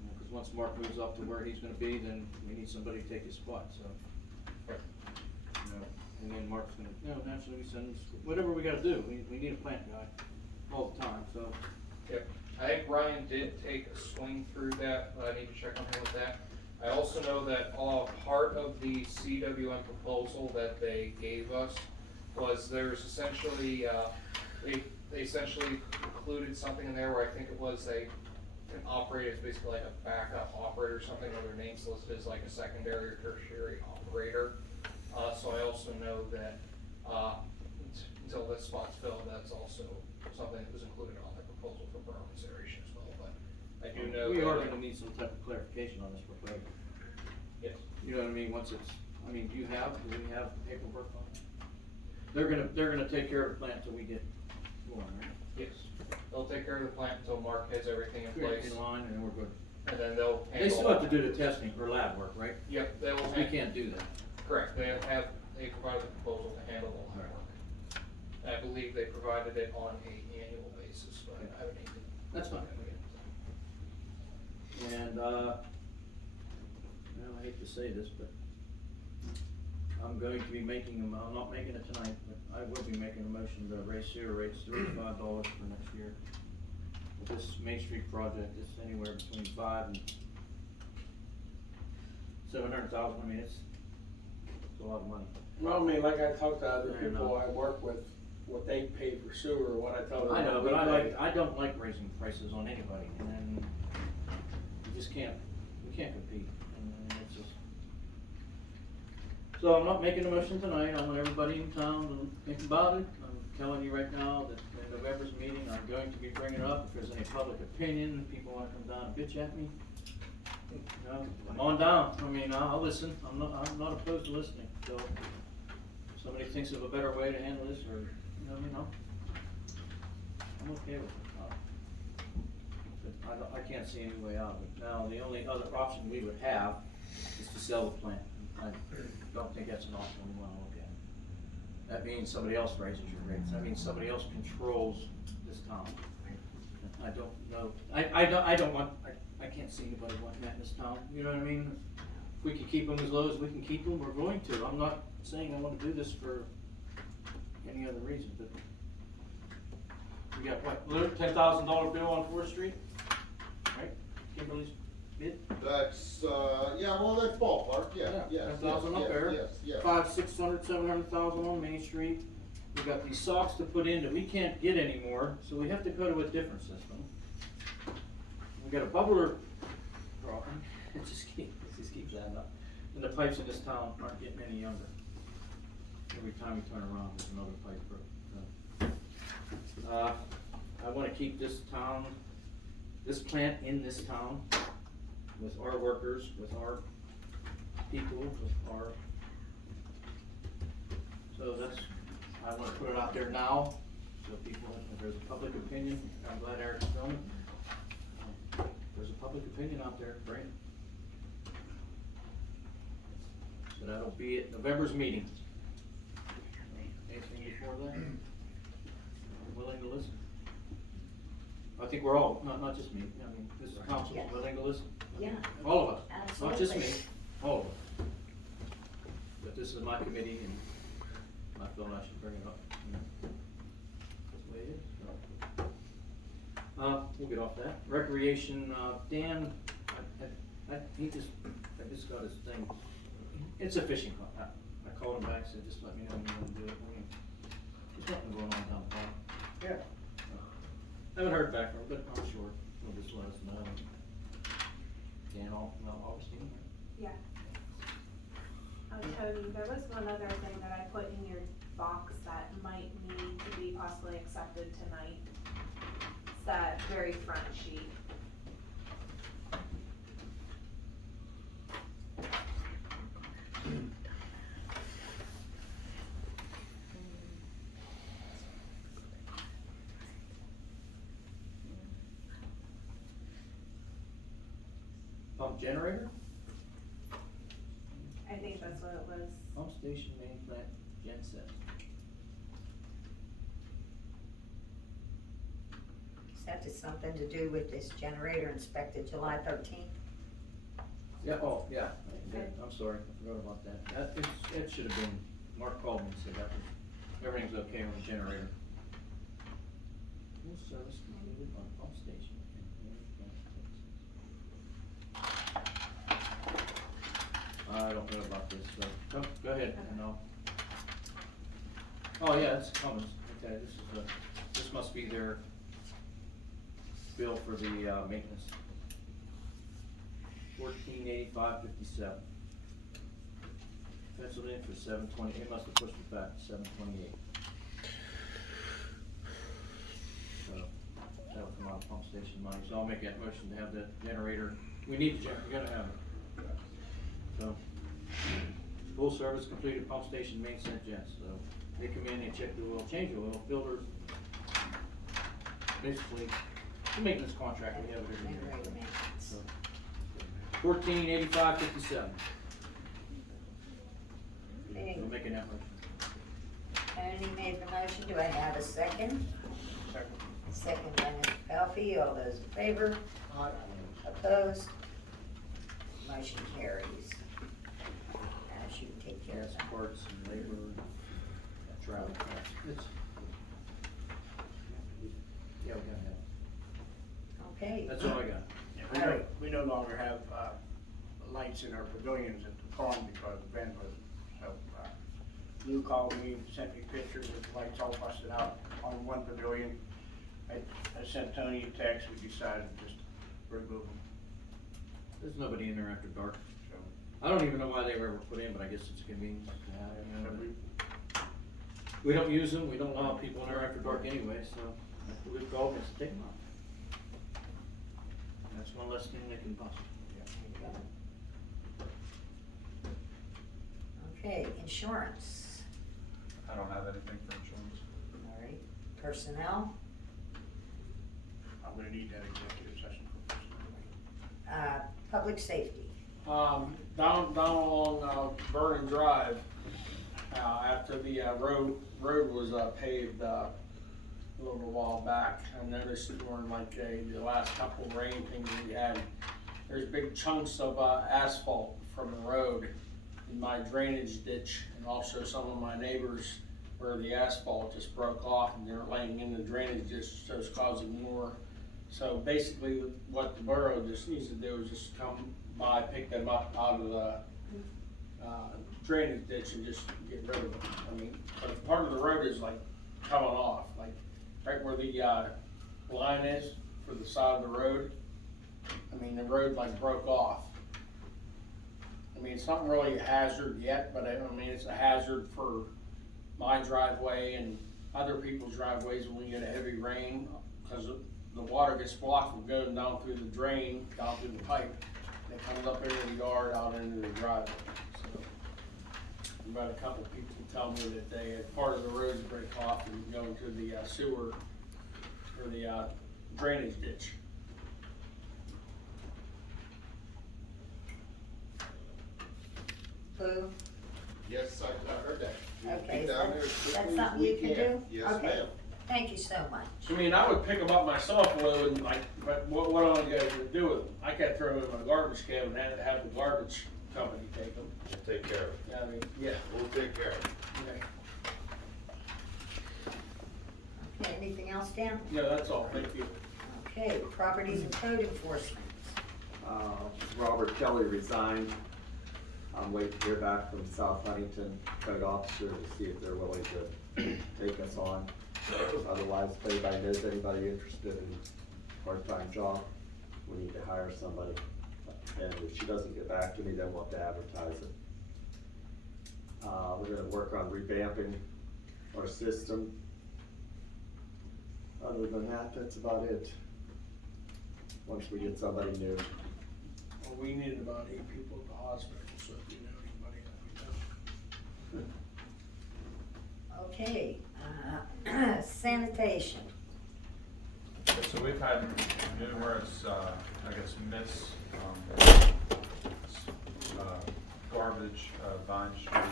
You know, 'cause once Mark moves up to where he's gonna be, then we need somebody to take his spot, so. Right. You know, and then Mark's gonna, you know, naturally we send, whatever we gotta do, we need a plant guy all the time, so. Yep, I think Ryan did take a swing through that, but I need to check on him with that. I also know that, part of the CWM proposal that they gave us was there's essentially, they essentially included something in there where I think it was they can operate as basically like a backup operator or something, where their name's listed as like a secondary or tertiary operator. So I also know that, until this spot's filled, that's also something that was included on the proposal for borough consideration as well, but I do know. We are that- gonna need some type of clarification on this proposal. Yes. You know what I mean, once it's, I mean, do we have paperwork on it? They're gonna take care of the plant till we get going, right? Yes, they'll take care of the plant until Mark has everything in place, In line, and then we're good. and then they'll handle. They still have to do the testing for lab work, right? Yep, they will. We can't do that. Correct, they provided the proposal to handle the lab work. And I believe they provided it on an annual basis, but I would need to. That's fine. And, well, I hate to say this, but I'm going to be making, I'm not making it tonight, but I will be making a motion to raise sewer rates $35 for next year. With this Main Street project, it's anywhere between 5 and 700,000, I mean, it's a lot of money. Well, I mean, like I talked to other Fair people enough. I work with, what they pay for sewer, what I tell them. I know, what but we pay. I don't like raising prices on anybody, and then we just can't, we can't compete, and it's just. So I'm not making a motion tonight, I want everybody in town to think about it, I'm telling you right now that in November's meeting, I'm going to be bringing it up, if there's any public opinion, people wanna come down and bitch at me. You know, come on down, I mean, I'll listen, I'm not opposed to listening, so. If somebody thinks of a better way to handle this, or, you know, I'm okay with it. But I can't see any way out of it. Now, the only other option we would have is to sell the plant. I don't think that's an option we wanna look at. That means somebody else raises your rates, that means somebody else controls this town. I don't know, I don't want, I can't see anybody wanting that in this town, you know what I mean? If we can keep them as low as we can keep them, we're going to. I'm not saying I wanna do this for any other reason, but we got what, $10,000 bill on 4th Street, right? Kimberly's bid? That's, yeah, well, that's ballpark, yeah, yes, 10,000 up there. yes. 500, 600, 700,000 on Main Street. We got these socks to put in that we can't get anymore, so we have to go to a different system. We got a bubbler problem, it just keeps adding up. And the pipes in this town aren't getting any younger. every time you turn around, there's another pipe broke. I wanna keep this town, this plant in this town, with our workers, with our people, with our, so that's, I wanna put it out there now, so people, if there's a public opinion, I'm glad Eric's doing it. There's a public opinion out there, great. So that'll be at November's meeting. Anything before that? I'm willing to listen. I think we're all, not just me, I mean, this council's Yes. willing to listen. I mean, Yeah. all of us, not just me, Absolutely. all of us. But this is my committee and I feel I should bring it up. That's the way it is. We'll get off that. Recreation, Dan, I just got his thing. It's a fishing club. I called him back, said, just let me know when you wanna do it. I mean, there's nothing going on down the park. Yeah. Haven't heard back from him, but I'm sure he'll just let us know. Dan, Augustine, Yeah. Tony, there was one other thing that I put in your box that might need to be possibly accepted tonight. It's that very front sheet. pump generator, I think that's what it was. pump station main plant genset. Is that just something to do with this generator inspected July 13th? Yeah, oh, yeah, Okay. I'm sorry, I forgot about that. It should have been, Mark called me and said that was, everything's okay on the generator. Full service completed on pump station. I don't know about this, so, go ahead, no. Oh, yeah, it's Cummins, okay, this must be their bill for the, maintenance. $1485.57. Penciled in for $720, it must have pushed it back to $728. So, that'll come out of pump station money, so I'll make that motion to have the generator, we need the generator, we gotta have it. So, full service completed pump station main set jets, so they come in, they check the oil, change the oil, filters. Basically, the maintenance contract, we have it every year. Generator maintenance. So, $1485.57. Okay. We're making that motion. Tony made the motion, do I have a second? Second. Second by Mr. Pelfey, all those in favor? Opposed? Motion carries. As you take care of Gas, that. parts, and labor, travel, it's. Yeah, we gotta have it. Okay. That's all I got. Yeah, we no longer have, lights in our pavilions at the pond because of bandwidth. So, Lou called me, sent me pictures with the lights all busted out on one pavilion. I sent Tony a text, we decided to just remove them, There's nobody in there after dark. so. I don't even know why they were ever put in, but I guess it's convenient to have, you know, So but we don't use them, we don't allow people in there after dark anyway, so we've called us to take them out. That's one less thing they can bust. Okay, insurance, I don't have anything for insurance. all right, personnel, I'm gonna need that executive session for personnel. public safety. Down along, Vernon Drive, after the, road was, paved, a little while back, I noticed during like, the last couple of rain things we had, there's big chunks of, asphalt from the road in my drainage ditch, and also some of my neighbors where the asphalt just broke off and they're laying in the drainage ditch, so it's causing more. So basically, what the borough just needs to do is just come by, pick them up out of the, drainage ditch and just get rid of them. I mean, but part of the road is like coming off, like right where the, line is for the side of the road. I mean, the road like broke off. I mean, it's not really a hazard yet, but I mean, it's a hazard for my driveway and other people's driveways when we get a heavy rain, cause the water gets blocked from going down through the drain, down through the pipe, and it comes up into the yard, out into the driveway, so. I've had a couple people tell me that they had part of the road break off and go into the sewer, or the drainage ditch. Boo, Yes, I heard that. We'll okay, get down there as that's quickly as something we you can do? Yes, Okay. ma'am. Thank you so much. I mean, I would pick them up myself, Lou, and like, but what am I gonna do with them? I can't throw them in my garbage can and have the garbage company take them. We'll take care of it. Yeah, I mean, yeah, We'll take care of it. okay. Okay, anything else, Dan? No, that's all, thank you. Okay, properties and code enforcement. Robert Kelly resigned. I'm waiting to hear back from South Huntington code officer to see if they're willing to take us on. Otherwise, if anybody knows anybody interested in a part-time job, we need to hire somebody. And if she doesn't get back to me, then we'll have to advertise it. We're gonna work on revamping our system. Other than that, that's about it. Once we get somebody new. Well, we needed about 8 people at the hospital, so if you know anybody, let me know. Okay, sanitation. So we've had numerous, I guess, garbage, Vine Street,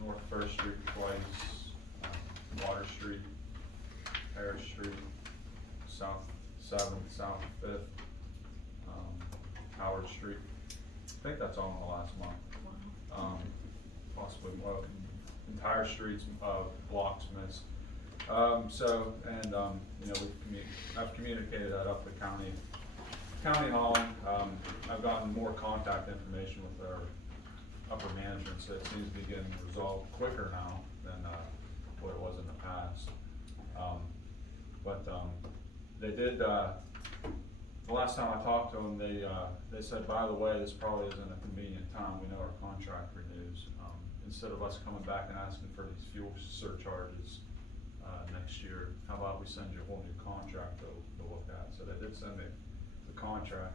North First Street twice, Water Street, Harris Street, South 7th, South 5th, Howard Street. I think that's all in the last month. Possibly, well, entire streets, blocks missed. I've communicated that up to County Hall. I've gotten more contact information with our upper management, so it seems to be getting resolved quicker now than, what it was in the past. They did, the last time I talked to them, they said, by the way, this probably isn't a convenient time, we know our contract renews. Instead of us coming back and asking for these fuel surcharges, next year, how about we send you a whole new contract to look at? So they did send me the contract.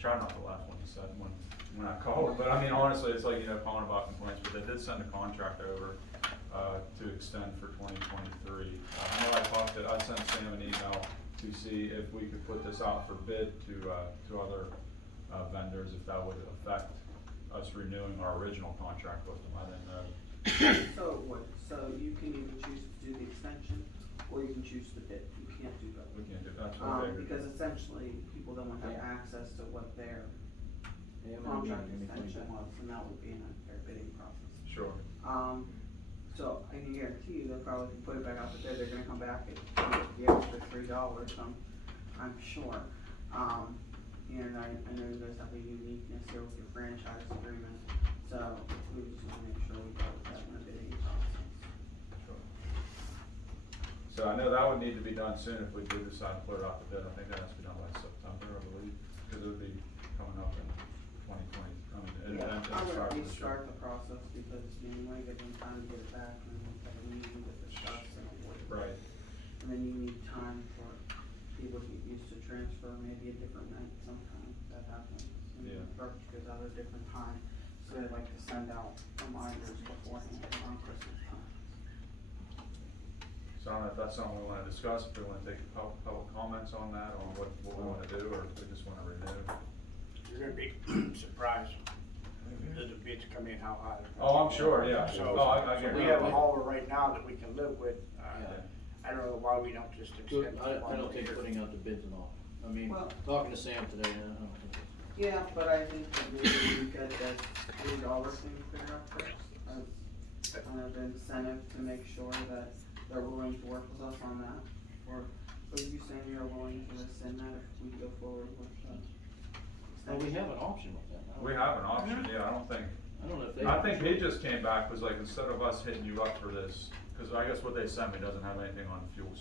Try not to laugh when you said, when I called, but I mean, honestly, it's like, calling about complaints, but they did send a contract over, to extend for 2023. I know I sent Sam an email to see if we could put this out for bid to other, vendors, if that would affect us renewing our original contract with them. I didn't know. So you can either choose to do the extension, or you can choose to bid, you can't do both. We can't do, that's what I figured. Because essentially, people then would have access to what their contract extension was, and that would be in their bidding process. Sure. So I can guarantee you, they'll probably put it back out to bid, they're gonna come back at the extra $3, I'm sure. And I know you guys have a uniqueness here with your franchise agreement, so we just wanna make sure we go with that in the bidding process. Sure. So I know that would need to be done soon if we do decide to put it out to bid. I think that has to be done by September, I believe, because it would be coming up in 2020. Yeah, I would at least start the process, because you might get them time to get it back, and then have a meeting to discuss and award it. Right. And then you need time for people to get used to transfer, maybe a different night sometimes, that happens. And Yeah. Birch goes out at a different time, so they like to send out reminders beforehand on Christmas time. So I don't know if that's something we wanna discuss, if we wanna take public comments on that, on what we wanna do, or if we just wanna renew. You're gonna be surprised, as the bids come in, how high. Oh, I'm sure, yeah. So, Oh, I get it. we have a hauler right now that we can live with, Yeah. I don't know why we don't just extend. I don't think putting out the bids and all. I mean, Well- talking to Sam today, I don't think. Yeah, but I think that maybe we get that $3 thing figured out first, as kind of incentive to make sure that they're willing to work with us on that. Or are you saying you're willing to rescind that if we go forward with the Well, we have an option with that. I don't- We have an option, yeah, I don't know if they. I think he just came back, was like, instead of us hitting you up for this, cause I guess what they sent me doesn't have anything on fuel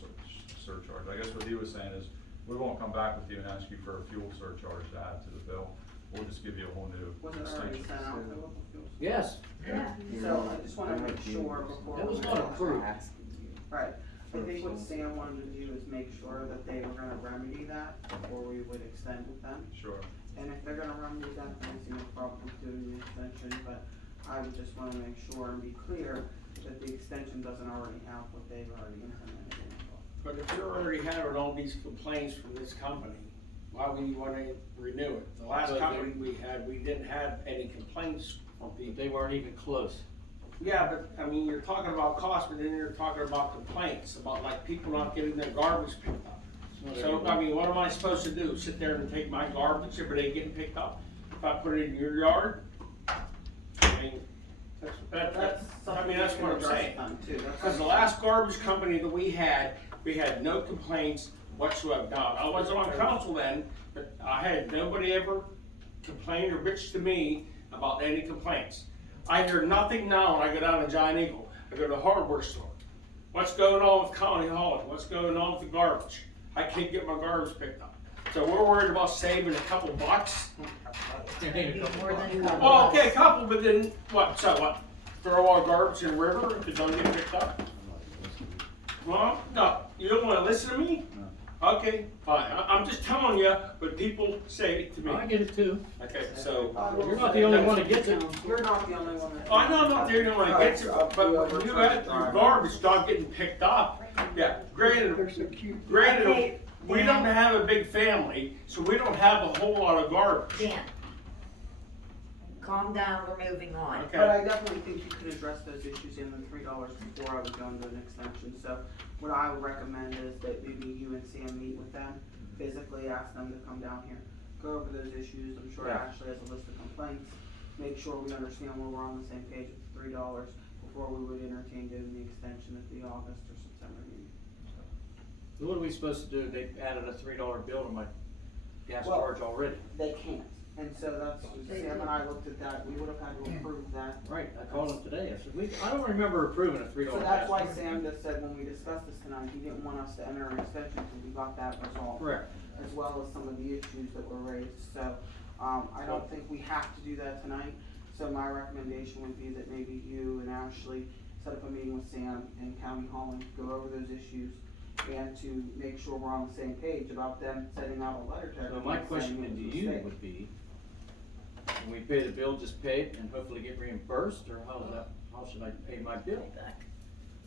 surcharge. I guess what he was saying is, we won't come back with you and ask you for a fuel surcharge to add to the bill. we'll just give you a whole new Was it already extension. sent out to local fuels? Yes, Yeah. So I just wanna make sure before. that was we not go- approved. Right, I think what Sam wanted to do is make sure that they were gonna remedy that before we would extend with them. Sure. And if they're gonna remedy that, then I see no problem with doing the extension, but I would just wanna make sure and be clear that the extension doesn't already have what they've already implemented in it. But if you're already having all these complaints from this company, why would you wanna renew it? The last Because company we had, we didn't have any complaints from people. they weren't even close. Yeah, but, I mean, you're talking about cost, but then you're talking about complaints, about like people not getting their garbage picked up. So, I mean, what am I supposed to do? Sit there and take my garbage if it ain't getting picked up? If I put it in your yard? I mean, that's what I'm saying. Because the last garbage company that we had no complaints whatsoever. Now, I wasn't on council then, but I had nobody ever complained or bitched to me about any complaints. I hear nothing now when I go down to Giant Eagle. I go to the hardware store. What's going on with County Hall? What's going on with the garbage? I can't get my garbage picked up. So we're worried about saving a couple bucks? Maybe more than a couple. Well, okay, a couple, but then what, so what? Throw our garbage in the river if it doesn't get picked up? Well, no, you don't wanna listen to me? Okay, fine, I'm just telling you what people say to me. I get it too. Okay, so, You're not the only one that gets it. You're not the only one that. I know I'm not the only one that gets it, but when you had your garbage not getting picked up, yeah, granted, Okay, we don't have a big family, so we don't have a whole lot of garbage. Dan, calm down, we're moving on. But I definitely think you could address those issues in the $3 before I would go into an extension, so what I would recommend is that maybe you and Sam meet with them, physically ask them to come down here, go over those issues, I'm sure Yeah. Ashley has a list of complaints, make sure we understand where we're on the same page with the $3 before we would entertain doing the extension at the August or September meeting. What are we supposed to do? They added a $3 bill to my gas Well- charge already. They can't, and so that's, Sam and I looked at that, we would have had to approve that. Right, I called him today. I said, I don't remember approving a $3 So gas that's why charge. Sam just said when we discussed this tonight, he didn't want us to enter an extension until we got that resolved. Correct. As well as some of the issues that were raised, so, I don't think we have to do that tonight. So my recommendation would be that maybe you and Ashley set up a meeting with Sam and County Hall and go over those issues and to make sure we're on the same page about them sending out a letter to So everyone my saying question it was to a you mistake. would be, when we pay the bill, just pay it and hopefully get reimbursed, or how should I pay my bill?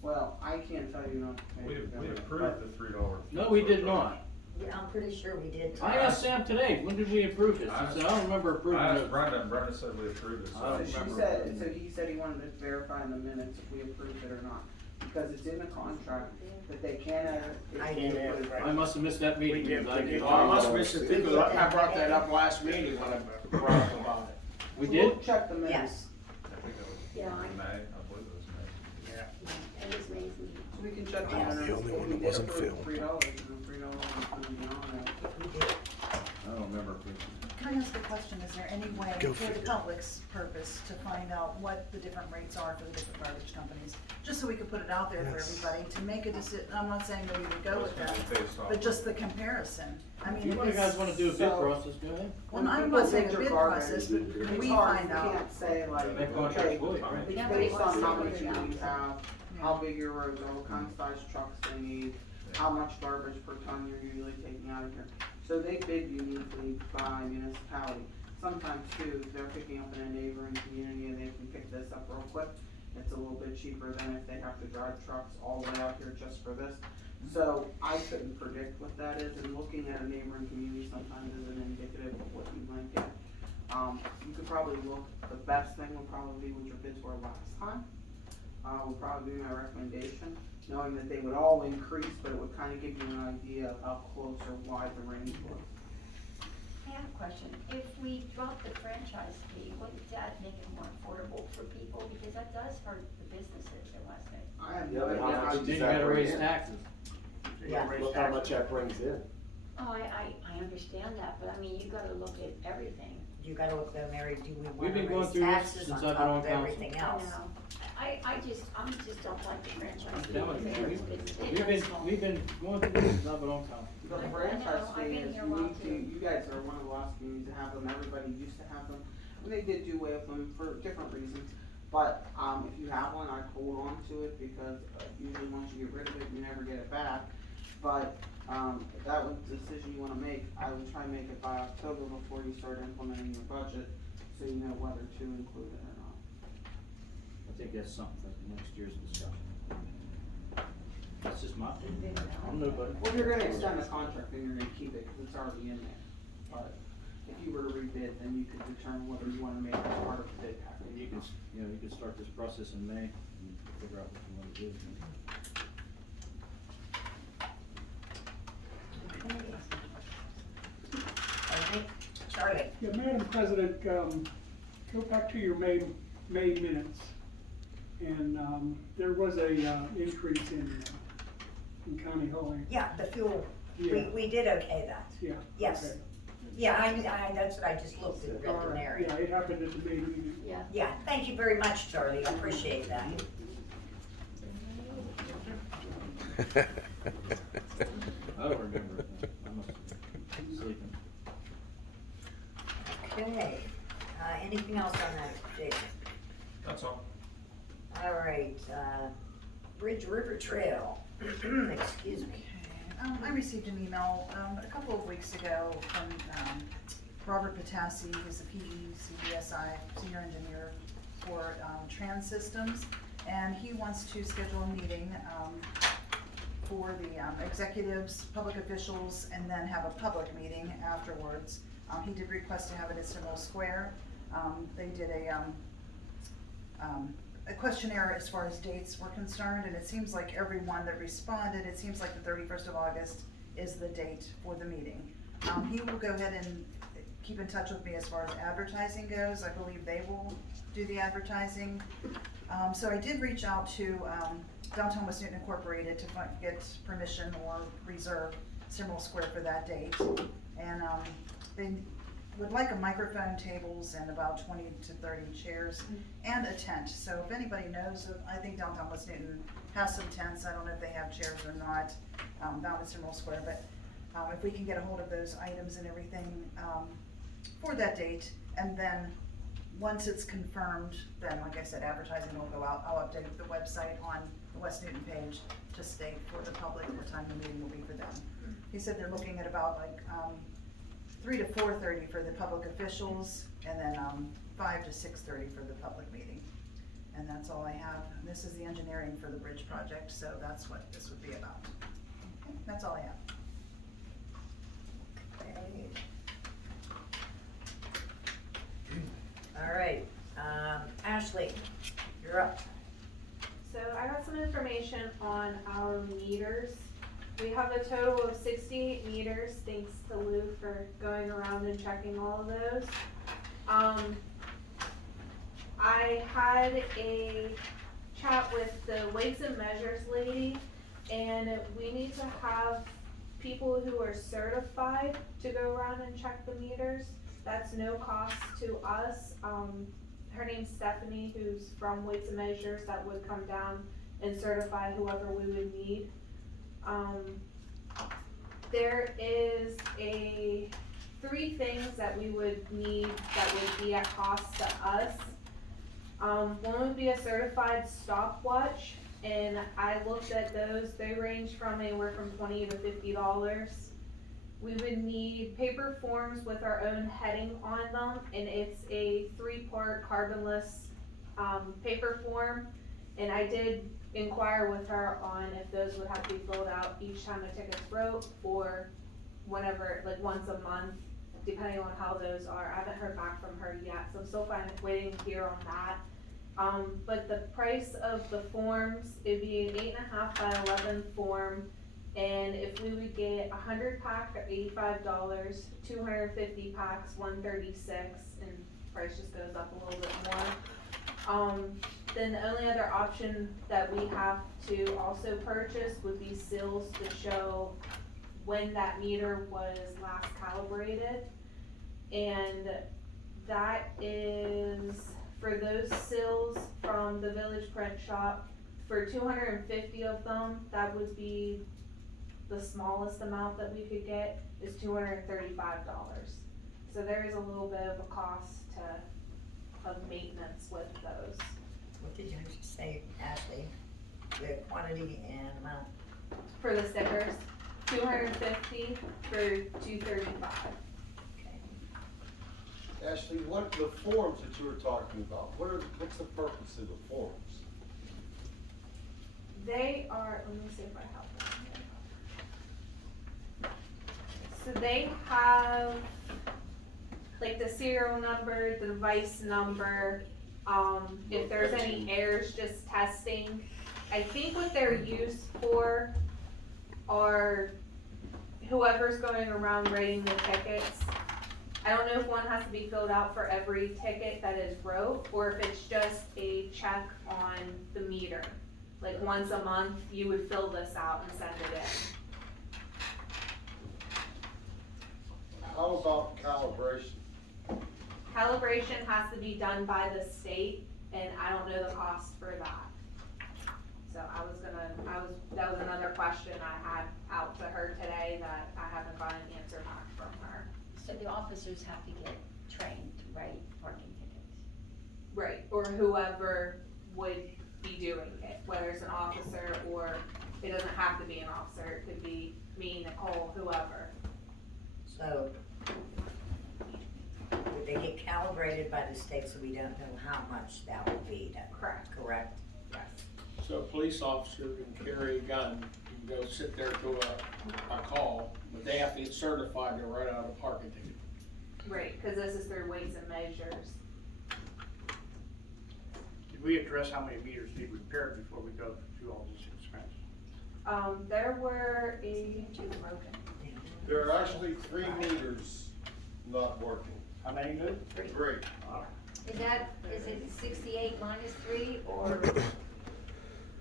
Well, I can't tell you not to pay. We the bill, approved but- the $3. No, we did not. Yeah, I'm pretty sure we did. I asked Sam today, when did we approve this? He said, I don't remember approving I asked it. Brenda, and Brenda said we approved it, I so. don't So remember. he said he wanted to verify in the minutes if we approved it or not, because it's in the contract that they can't edit. they I can't did. put it- I must have missed that meeting. because I didn't- I must have missed it too, 'cause I brought that up last meeting when I brought up about it. We We'll did? check the minutes. Yes, I think that was Yeah, May, I believe it was May. and it's amazing. We can check the Yes. minutes. The only one that wasn't filled. $3, and $3 is gonna be on there. we did. I don't remember approving it. Can I ask a question, is there any way, for the public's purpose, to find out what the different rates are for the different garbage companies? Just so we could put it out there for everybody to make a decision, I'm not saying that we would go with them, Based off but just the comparison. I mean, If you if guys it's, wanna do a bid So- process, go ahead. well, I'm People not saying a bid your bid garbage, process, but can it's we hard, find you out? can't say like, Make contracts okay, fully, right? Yeah, based but on how it's- much you have, how big your roads are, what kind of size trucks they need, how much garbage per ton you're usually taking out of here. So they bid uniquely by municipality. Sometimes too, if they're picking up in a neighboring community and they can pick this up real quick, it's a little bit cheaper than if they have to drive trucks all the way out here just for this. So I couldn't predict what that is, and looking at a neighboring community sometimes isn't indicative of what you might get. You could probably look, the best thing would probably be what your bids were last time. Would probably be my recommendation, knowing that they would all increase, but it would kind of give you an idea of how close or wide the range was. I have a question. If we drop the franchise fee, wouldn't that make it more affordable for people? Because that does hurt the businesses in West Bay. I have Yeah, no but idea how how much you Then does you that gotta bring raise in? taxes. Yeah. Look how much that brings in. Oh, I understand that, but I mean, you gotta look at everything. You gotta look though, Mary, do we We've wanna been going raise through this taxes since on I've been top on of council. everything I else? know. I just don't like the franchise. I'm telling you, It we've been going through this now for a long time. The I franchise know, I've fee been is, here a while you need to, too. you guys are one of the last communities to have them, everybody used to have them. And they did do away with them for different reasons, but, if you have one, I'd hold on to it, because usually once you get rid of it, you never get it back. But, if that was the decision you wanna make, I would try and make it by October before you start implementing your budget, so you know whether to include it or not. I think that's something for next year's discussion. That's just my opinion. I'm nobody. Well, if you're gonna extend the contract, then you're gonna keep it, cause it's already in there. But if you were to rebid, then you could determine whether you wanna make it part of the bid package. And you can, you can start this process in May and figure out what you wanna do. Okay, Charlie, Yeah, Madam President, go back to your May minutes. And, there was a, increase in county hauling. yeah, the fuel, Yeah. we did okay that, Yeah. yes. okay. Yeah, I, that's what I just looked at, read All the right. narrative. Yeah, it happened at the May meeting. Yeah. Yeah, thank you very much, Charlie, I appreciate that. I don't remember it. I must have been sleeping. Okay, anything else on that, Jason? That's all. All right, Bridge River Trail, excuse me. I received an email, a couple of weeks ago from, Robert Patassi, who's a CDSI senior engineer for, trans systems. And he wants to schedule a meeting, for the, executives, public officials, and then have a public meeting afterwards. He did request to have it at Seminole Square. They did a questionnaire as far as dates were concerned, and it seems like everyone that responded, it seems like the 31st of August is the date for the meeting. He will go ahead and keep in touch with me as far as advertising goes. I believe they will do the advertising. So I did reach out to Downtown West Newton Incorporated to get permission or reserve Seminole Square for that date. And they would like a microphone, tables, and about 20 to 30 chairs, and a tent. So if anybody knows of, I think Downtown West Newton has some tents. I don't know if they have chairs or not, down at Seminole Square, but if we can get a hold of those items and everything for that date, and then once it's confirmed, then like I said, advertising will go out. I'll update the website on the West Newton page to state for the public what time the meeting will be for them. He said they're looking at about like 3 to 4:30 for the public officials, and then 5 to 6:30 for the public meeting. And that's all I have. And this is the engineering for the bridge project, so that's what this would be about. Okay, that's all I have. All right, Ashley, you're up. So I got some information on our meters. We have a total of 68 meters, thanks to Lou for going around and checking all of those. I had a chat with the weights and measures lady, and we need to have people who are certified to go around and check the meters. That's no cost to us. Her name's Stephanie, who's from Weights and Measures, that would come down and certify whoever we would need. There is 3 things that we would need that would be at cost to us. One would be a certified stopwatch, and I looked at those. They range from anywhere from $20 to $50. We would need paper forms with our own heading on them, and it's a 3-part carbonless paper form. And I did inquire with her on if those would have to be filled out each time a ticket's wrote, or whenever, like once a month, depending on how those are. I haven't heard back from her yet, so I'm still waiting to hear on that. But the price of the forms, it'd be an 8.5 by 11 form, and if we would get 100 pack at $85, 250 packs, $136, and price just goes up a little bit more. Then the only other option that we have to also purchase would be seals to show when that meter was last calibrated. And that is for those sills from the Village Print Shop, for 250 of them, that would be the smallest amount that we could get, is $235. So there is a little bit of a cost of maintenance with those. What did you say, Ashley? The quantity and amount? For the stickers, 250 for 235. Ashley, what, the forms that you were talking about, what's the purpose of the forms? They are, let me see if I have them here. So they have, like, the serial number, the device number, if there's any errors, just testing. I think what they're used for are whoever's going around writing the tickets. I don't know if one has to be filled out for every ticket that is wrote, or if it's just a check on the meter. Like once a month, you would fill this out and send it in. How about calibration? Calibration has to be done by the state, and I don't know the cost for that. So that was another question I had out to her today that I haven't got an answer back from her. So the officers have to get trained to write parking tickets. Right, or whoever would be doing it, whether it's an officer or it doesn't have to be an officer, it could be me, Nicole, whoever. So, would they get calibrated by the state so we don't know how much that would be? Correct. Correct? Yes. So a police officer can carry a gun, can go sit there to a call, but they have to get certified to write out a parking ticket. Right, cause this is through weights and measures. Did we address how many meters need repaired before we go through all this expense? There were Two broken. There are actually 3 meters not working. How many new? Great. Is it 68 minus 3 or?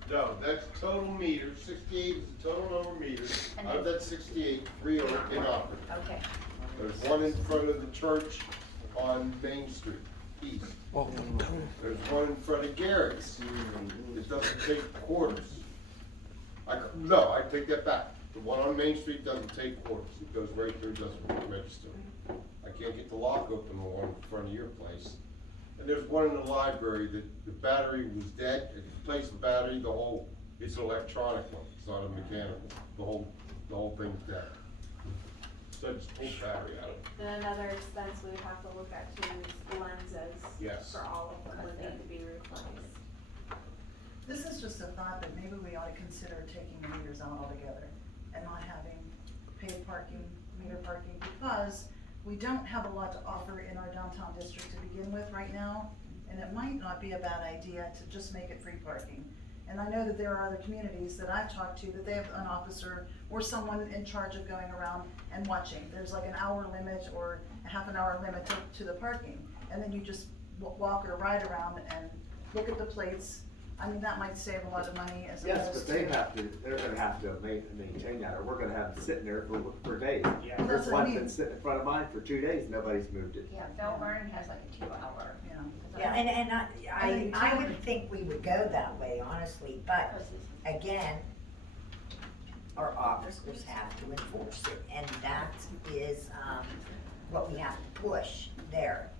No, that's total meters, 68 is the total number of meters. Out of that 68, 3 are inoperative. Okay. There's one in front of the church on Main Street, east. There's one in front of Gary's. It doesn't take quarters. No, I take that back. The one on Main Street doesn't take quarters. It goes right through, doesn't register. I can't get the lock open, the one in front of your place. And there's one in the library that the battery was dead. It replaced the battery, it's an electronic one. It's not a mechanical. The whole thing's dead. So just pull the battery out of it. Then another expense we would have to look at too is lenses. Yes. For all of them would need to be replaced. This is just a thought that maybe we ought to consider taking the meters out altogether and not having paid parking, meter parking, because we don't have a lot to offer in our downtown district to begin with right now, and it might not be a bad idea to just make it free parking. And I know that there are other communities that I've talked to that they have an officer or someone in charge of going around and watching. There's like an hour limit or a half an hour limit to the parking, and then you just walk or ride around and look at the plates. I mean, that might save a lot of money as Yes, opposed but to. they're gonna have to maintain that, or we're gonna have it sitting there for days. Yeah. Well, that's There's what I one mean. been sitting in front of mine for 2 days, nobody's moved it. Yeah, Belburn has like a 2-hour. Yeah. Yeah, and I wouldn't think we would go that way, honestly, but again, our officers have to enforce it, and that is, what we have to push there.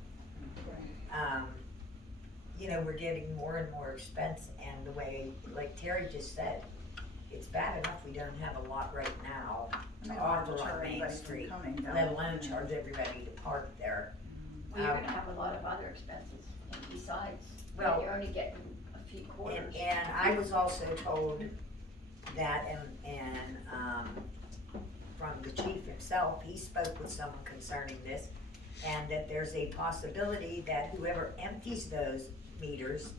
You know, we're getting more and more expense, and the way, like Terry just said, it's bad enough we don't have a lot right now I to mean, offer to on charge Main everybody from Street, coming down. let alone charge everybody to park there. Well, you're gonna have a lot of other expenses besides, Well, you're only getting a few quarters. And I was also told that, from the chief himself, he spoke with someone concerning this, and that there's a possibility that whoever empties those meters,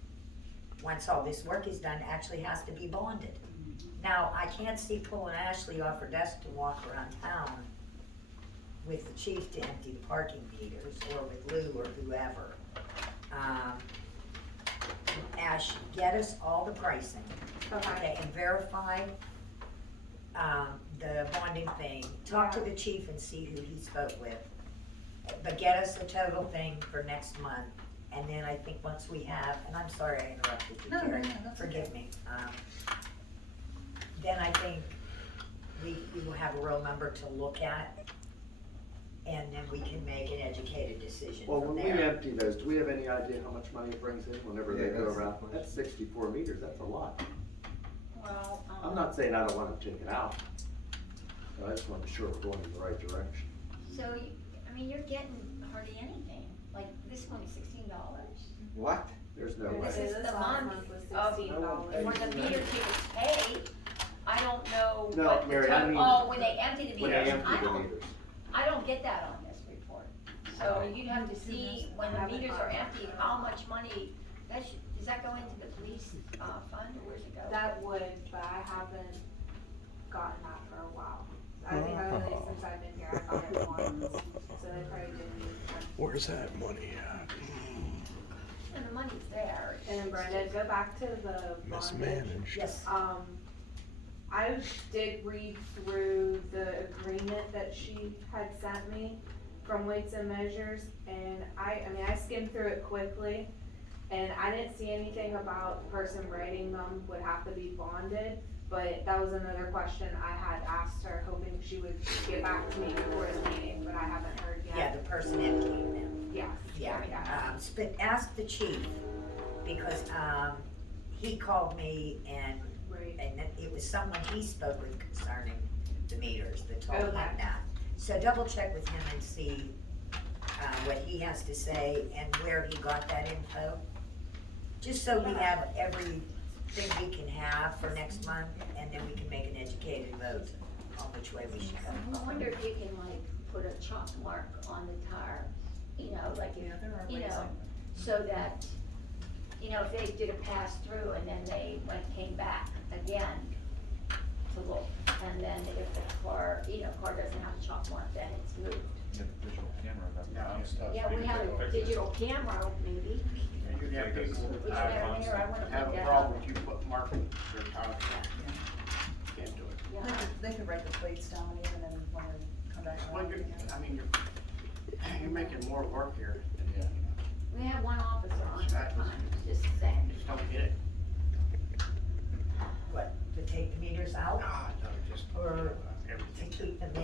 once all this work is done, actually has to be bonded. Now, I can't see pulling Ashley off her desk to walk around town with the chief to empty the parking meters, or with Lou or whoever. Ash, get us all the pricing. Okay. And verify, the bonding thing. Talk to the chief and see who he spoke with. But get us the total thing for next month, And then I think once we have, and I'm sorry I interrupted you, No, no, Terry, no, that's forgive okay. me. Then I think we will have a real number to look at, and then we can make an educated decision Well, from when we there. empty those, do we have any idea how much money it brings in whenever they Yeah, go that's- around? That's 64 meters, that's a lot. Well, I'm not saying I don't want to take it out, but I just want to be sure we're going in the right direction. So, I mean, you're getting hardly anything, like, this is only $16. What? There's no way. This is the last month month was of, $16. for the meter tickets paid, I don't know No, what the Mary, I total, mean- oh, when they empty the When they meters, empty the meters. I don't get that on this report. So you'd have to see when the meters are empty, how much money, does that go into the police, fund, or where's it go? That would, but I haven't gotten that for a while. I think I've only, since I've been here, I got it once, so they probably didn't. Where's that money at? And the money's there. And then Brenda, go back to the bondage. Mismanaged. Yes, I did read through the agreement that she had sent me from Weights and Measures, and I mean, I skimmed through it quickly, and I didn't see anything about the person writing them would have to be bonded, but that was another question I had asked her, hoping she would get back to me before the meeting, but I haven't heard yet. yeah, the person emptying them. Yes. Yeah, Yeah. but ask the chief, because, he called me and Right. it was someone he spoke with concerning the meters that told him Okay. that. So double check with him and see, what he has to say and where he got that info. Just so we have everything we can have for next month, and then we can make an educated vote on which way we should go. I wonder if you can like put a chalk mark on the tire, you know, like if, Yeah, there are you ways know, like so that, you know, if they did a pass through and then they came back again to look, and then if the car, you know, car doesn't have a chalk mark, then it's moved. You have a digital camera that. Yeah, we have a digital camera, maybe, You'd have people which that never there, I wanna have put a that problem up. with you put marking their tire. Can't do it. They Yeah, could, they could write the plates down even and when we come back. Well, around, you're, you know. I mean, you're making more work here. we have one officer on at a time, just saying. Just don't get it. What, to take the meters out, No, just. or to Everything. keep them in?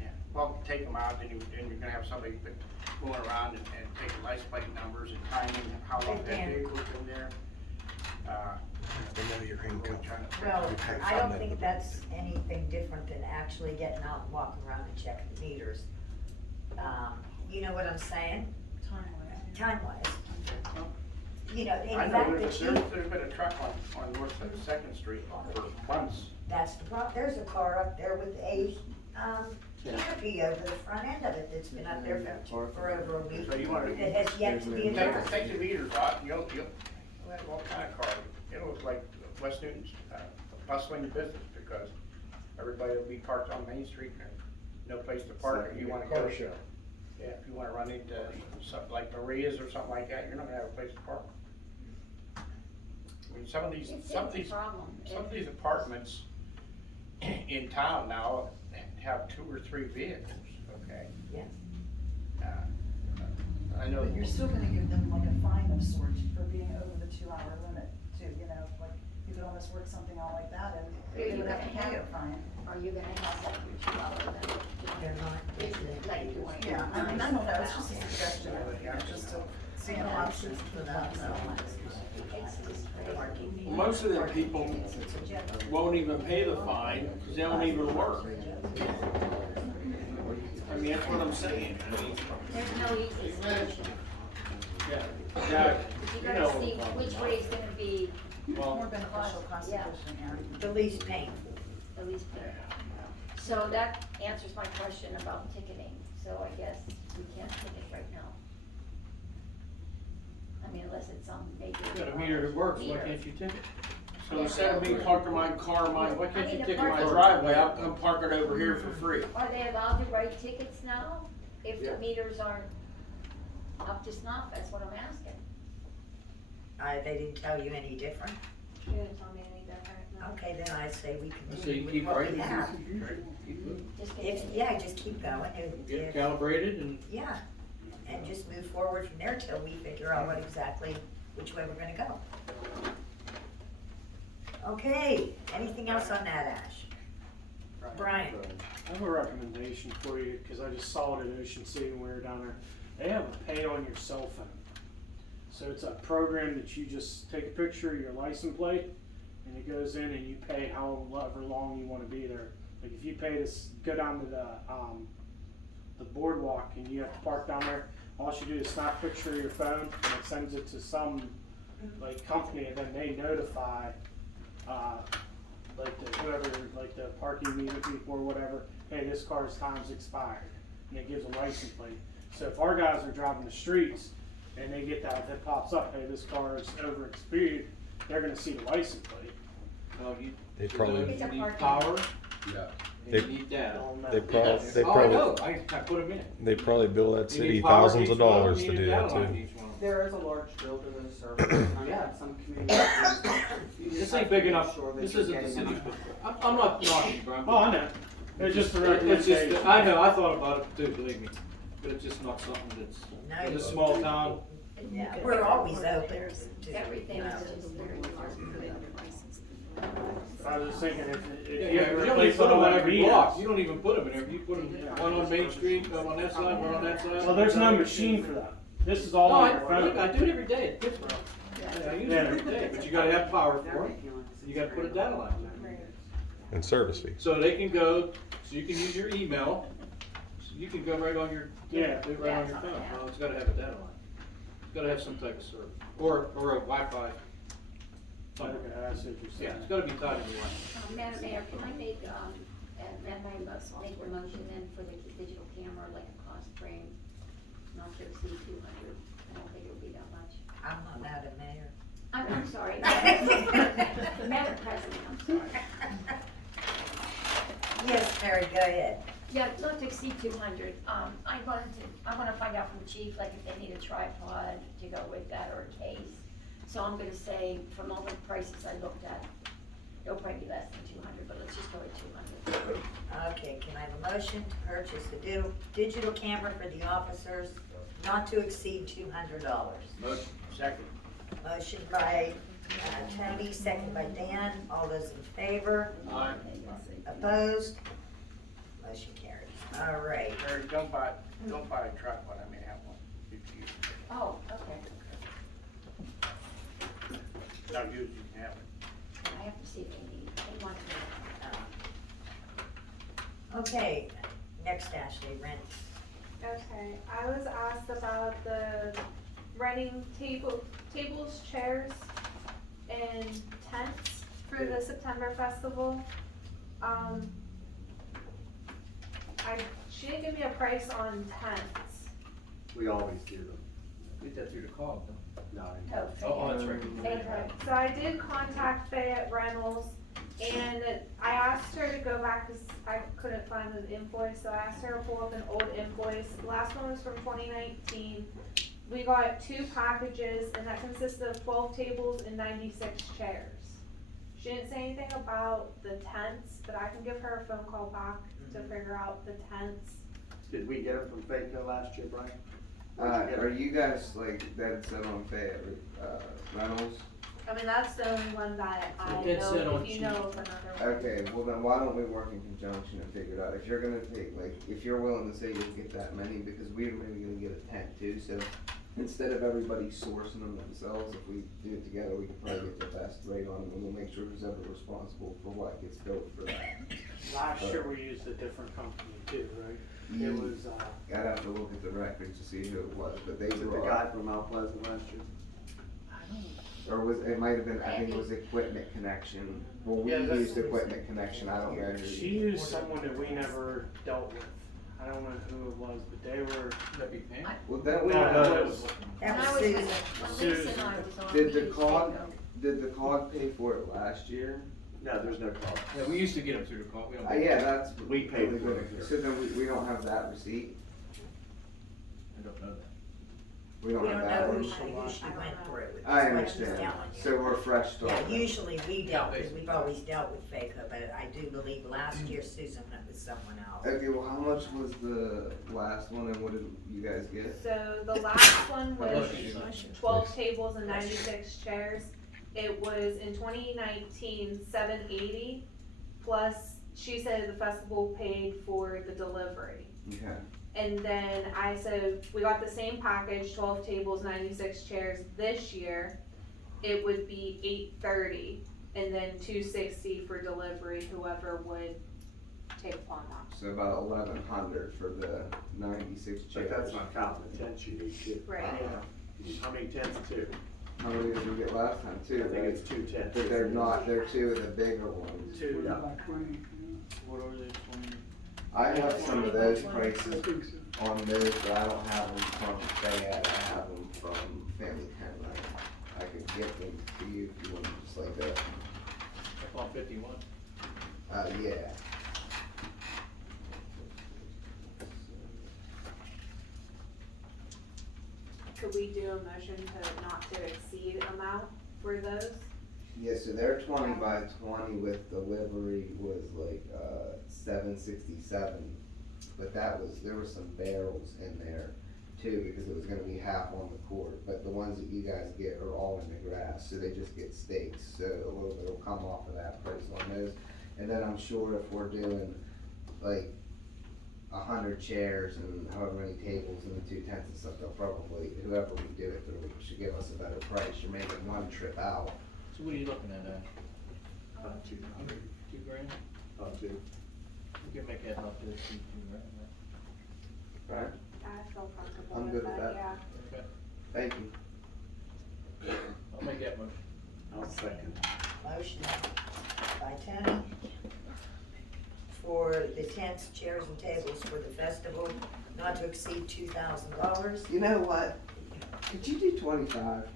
Yeah. Well, take them out, then you're gonna have somebody going around and taking license plate numbers and timing how long But that Dan- vehicle's been there. They know your income. Well, I don't think that's anything different than actually getting out and walking around and checking the meters. You know what I'm saying? Time-wise. Time-wise. You know, in I know fact, the there's chief, been a truck on North Side of Second Street for months. that's the problem, there's a car up there with a, canopy over the front end of it that's been up there for over a week. So you wanna- That has yet to be addressed. Take the meters out and you'll have all kind of cars. It'll look like West Newton's bustling business because everybody will be parked on Main Street and no place to park if you wanna go. show. Yeah, if you wanna run into something like Maria's or something like that, you're not gonna have a place to park. I mean, some of these It's a problem. apartments in town now have 2 or 3 vehicles, okay? Yes. I know. But you're still gonna give them like a fine of sorts for being over the 2-hour limit too, you know, like you could almost work something out like that and they would have to pay a fine. Are you gonna have like your 2 hour limit? They're not. Is it like you want? Yeah, I mean, I don't know, it's just a suggestion, just to see an option for that, so. Most of the people won't even pay the fine, because they don't even work. I mean, that's what I'm saying. I mean, There's no easy solution. yeah, But you you gotta know, see which way is gonna be More beneficial, cost Yeah. efficient, yeah. The least painful. the least painful. So that answers my question about ticketing, so I guess we can't ticket right now. I mean, unless it's some major. you got a meter that works, why meter. can't you ticket? So instead of me parking my car, why can't you I mean, ticket the my parking- driveway, I'll come park it over here for free? Are they allowed to write tickets now, if Yeah. the meters aren't up to snuff, that's what I'm asking. They didn't tell you any different? She didn't tell me any different, no. Okay, then I say we So you continue with keep what we writing. have. Just If, get, yeah, just keep going. Get calibrated and Yeah, and just move forward from there till we figure out what exactly, which way we're gonna go. Okay, anything else on that, Ash? Brian? I have a recommendation for you, because I just saw it at Ocean City when we were down there. They have a pay on your cell phone. So it's a program that you just take a picture of your license plate, and it goes in and you pay however long you wanna be there. Like if you pay to go down to the boardwalk and you have to park down there, all you do is snap a picture of your phone and it sends it to some like company, and then they notify like the whoever, like the parking meter people or whatever, hey, this car's time's expired, and it gives a license plate. So if our guys are driving the streets and they get that pops up, hey, this car is over speed, they're gonna see the license plate. Oh, They probably- It's a You need parking. power, Yeah. and you need data. They Yes. they Oh, I probably, know, I put them in. they probably bill that You city need power thousands to of each one, dollars you to need do a that data line to too. each one. There is a large bill to those services. I've had some communities. This ain't big enough, Sure that this you're isn't the getting city. enough. I'm not knocking, Brian. Oh, I know. It's just a It's recommendation. just, I know, I thought about it too, believe me, but it's just not something that's, No, in a small town, Yeah, we're always open to. Everything you know. is just very I was just thinking if yeah, you you had to don't replace even put them all on that every meters. block, you don't even put them in there, you put them, one on Main Street, one on that side, one on that side. Well, there's no machine for that. This is all No, on I, your phone. I do it every day, it's different. Yeah, I use it every day, but you gotta have power for it, you gotta put a data line in. And service fee. So they can go, so you can use your email, so you can go right on your, Yeah. do it right on your phone, well, it's gotta have a data line. It's gotta have some type of service, or a Wi-Fi. something. Okay, I see what you're Yeah, saying. it's gotta be tied into Wi-Fi. Madam Mayor, can I make a motion then for the digital camera, like a cost frame, not to exceed 200? I don't think it'll be that much. I'm not Madam Mayor. I'm sorry. Madam President, I'm sorry. Yes, Mary, go ahead. Yeah, not to exceed 200. I want to find out from the chief, like if they need a tripod to go with that or a case. So I'm gonna say, from all the prices I looked at, it'll probably be less than 200, but let's just go with 200. Okay, can I have a motion to purchase the digital camera for the officers not to exceed $200? Motion, second. Motion by Tony, second by Dan. All those in favor? Aye. Opposed? Motion carries. All right. Or don't buy a truck, but I may have one. If you Oh, okay. don't use it, you can have it. I have to see if they want to. Okay, next Ashley, rent. Okay, I was asked about the renting tables, chairs, and tents for the September festival. She didn't give me a price on tents. We always do them. Get that through the call, No, Oh, that's right. Okay, so I did contact Fayette Reynolds, and I asked her to go back, cause I couldn't find an invoice, so I asked her to pull up an old invoice. The last one was from 2019. We got 2 packages, and that consisted of 12 tables and 96 chairs. She didn't say anything about the tents, but I can give her a phone call back to figure out the tents. Did we get them from Fayetteville last year, Brian? Are you guys like dead set on Fayette, Reynolds? I mean, that's the only one that I Dead set know, on if you cheap. know of another one. Okay, well then why don't we work in conjunction and figure it out? If you're gonna take, like, if you're willing to say you'll get that many, because we're maybe gonna get a tent too, so instead of everybody sourcing them themselves, if we do it together, we can probably get the best rate on them, and we'll make sure who's ever responsible for what gets billed for that. Last year we used a different company too, right? It was, I'd have to look at the records to see who it was, but they Was it the were, guy from Mount Pleasant last year? or was, it might have been, I think it was Equipment Connection. Well, we Yeah, that's- used Equipment Connection, I don't know who. she used someone that we never dealt with. I don't know who it was, but they were. That'd be Pam? Well, that, No, that was, That When was I was Susan. when Lisa and I was on. Did the we used cog, to go. did the cog pay for it last year? No, there's no cost. Yeah, we used to get them through the call, we don't. Yeah, that's. We paid really for good. it. So then we don't have that receipt? I don't know We don't We have don't that know one. who she went through, is I what she's understand, telling you. so we're fresh start. Yeah, usually we don't, because we've always dealt with FACO, but I do believe last year Susan went with someone else. Okay, well, how much was the last one and what did you guys get? So the last one was Bless you. 12 tables and 96 chairs. It was in 2019, 780, plus she said the festival paid for the delivery. Okay, And then I said, we got the same package, 12 tables, 96 chairs. This year, it would be 830, and then 260 for delivery, whoever would take upon that. so about 1,100 for the 96 chairs. But that's not counting the tents you need too. Right. How many tents? Two. How many did we get last time? I Two, think right? it's 2 tents. But they're not, they're two of the bigger ones. Two, What yeah. about 20? What are they, 20? I have some of those I prices think so. on those, but I don't have them from Fayette, I have them from Family Tent. I could get them to you if you want, just like that. I thought 51. Yeah. Could we do a motion to not to exceed amount for those? Yeah, so their 20 by 20 with delivery was like, 767. But that was, there were some barrels in there too, because it was gonna be half on the court. But the ones that you guys get are all in the grass, so they just get stakes, so a little bit will come off of that price on those. And then I'm sure if we're doing like 100 chairs and however many tables and the 2 tents and stuff, they'll probably, whoever we do it through should give us a better price. You're making one trip out. So what are you looking at, About 200. 2 grand? About 2. We can make that up to 2 grand, Right? I feel comfortable I'm with good with that, that. yeah. right? Okay, Thank you. I'll make that motion. I'll second. Motion by Tony for the tents, chairs, and tables for the festival, not to exceed $2,000. You know what? Could you do 25?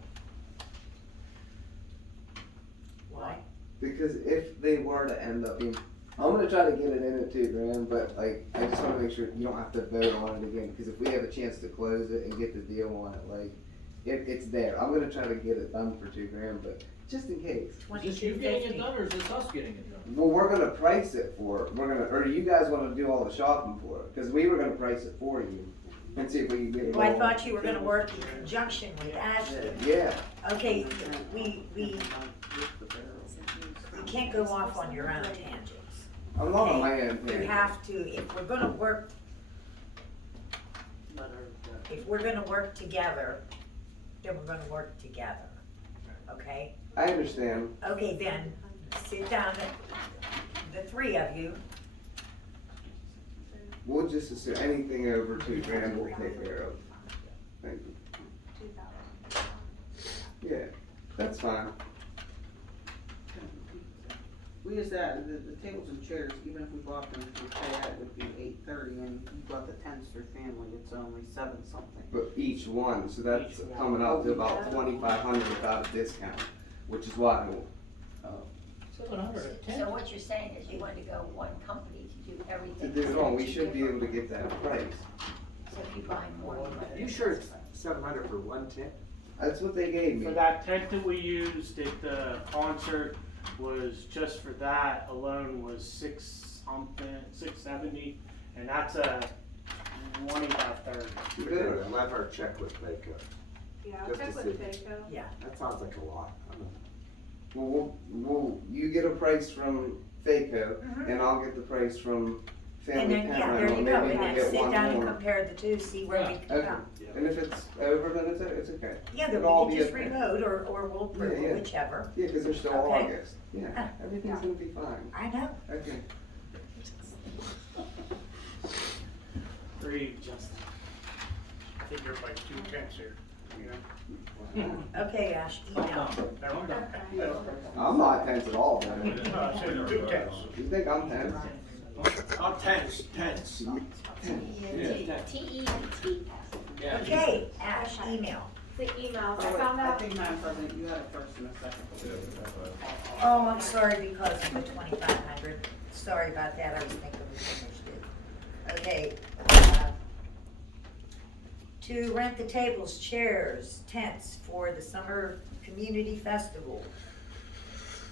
Why? Because if they were to end up being, I'm gonna try to get it in at 2 grand, but like, I just wanna make sure you don't have to vote on it again, because if we have a chance to close it and get the deal on it, like, it's there. I'm gonna try to get it done for 2 grand, but just in case. Is this you getting it done, or is this us getting it done? Well, we're gonna price it for it. We're gonna, or you guys wanna do all the shopping for it, because we were gonna price it for you and see if we can get it all. Well, I thought you were gonna work in conjunction with Ashley. Yeah, Okay, we can't go off on your own tangents. I'm not on Okay, my own You page. have to, if we're gonna work, together, then we're gonna work together, okay? I understand. Okay, then, sit down, the 3 of you, We'll just assume anything over 2 grand we'll take care of. Thank you. 2,000. Yeah, that's fine. We just add, the tables and chairs, even if we bought them through Fayette, it would be 830, and you bought the tents through family, it's only 7 something. But each one, so that's Each one. coming up to about 2,500 without a discount, which is why. 700 a tent? So what you're saying is you want to go one company to do To everything. do it all, we two should be able to different- get that price. So if you buy more, you might. You sure it's 700 for 1 tent? That's what they gave For me. that tent that we used at the concert was just for that alone was 670, and that's a 20 by 30. Good. I'll have her check with Baker. Yeah, I'll Just check to with see. FACO. yeah. That sounds like a lot. I don't know. Well, you get a price from FACO, and I'll get the price from And Family then, Tent yeah, there Rental, you go, maybe and we'll then get sit one down and more. compare the two, see where we can Okay, come. and if it's over, then it's okay. Yeah, then It'll all we be can just okay. revote, or we'll approve Yeah, it, yeah. whichever. Yeah, because there's still Okay. August. Yeah, everything's gonna be fine. I know. Okay. Breathe, Justin. I think there's like 2 tents here, you know? Okay, Ash, email. Never mind. I'm not tense at all, man. I said 2 tents. You think I'm tense? Oh, tents. T-E-N-T. Yeah. Okay, Ash, email. The emails, I Oh, wait, found I out, think, Madam President, you had a first and a second. Oh, I'm sorry because of the 2,500. Sorry about that, I was thinking we finished it. Okay, to rent the tables, chairs, tents for the summer community festival.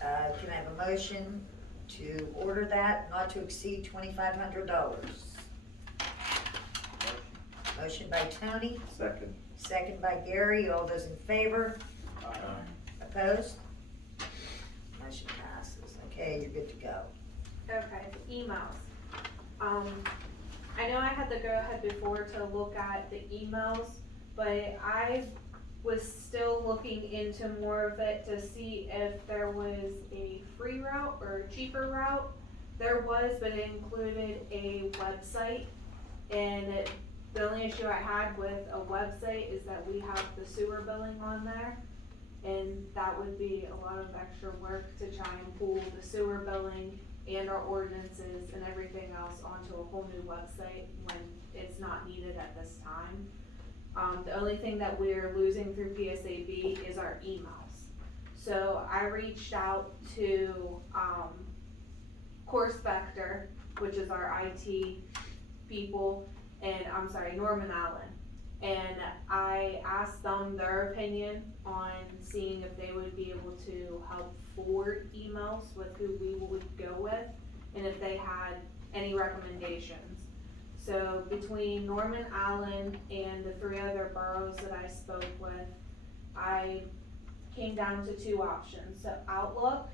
Can I have a motion to order that not to exceed $2,500? Motion by Tony, Second. second by Gary. All those in favor? Opposed? Motion passes. Okay, you're good to go. Okay, emails. I know I had the go-ahead before to look at the emails, but I was still looking into more of it to see if there was a free route or a cheaper route. There was, but it included a website, and the only issue I had with a website is that we have the sewer billing on there, and that would be a lot of extra work to try and pull the sewer billing and our ordinances and everything else onto a whole new website when it's not needed at this time. The only thing that we're losing through PSAB is our emails. So I reached out to Course Vector, which is our IT people, and I'm sorry, Norman Allen. And I asked them their opinion on seeing if they would be able to help forward emails with who we would go with, and if they had any recommendations. So between Norman Allen and the 3 other boroughs that I spoke with, I came down to 2 options. So Outlook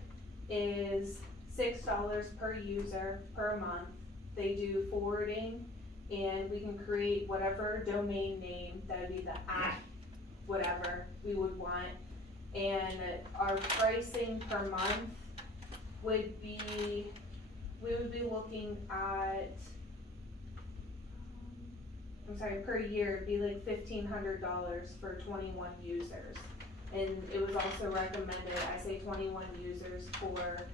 is $6 per user per month. They do forwarding, and we can create whatever domain name, that would be the @ whatever we would want. And our pricing per month would be, we would be looking at, I'm sorry, per year, it'd be like $1,500 for 21 users. And it was also recommended, I say 21 users, for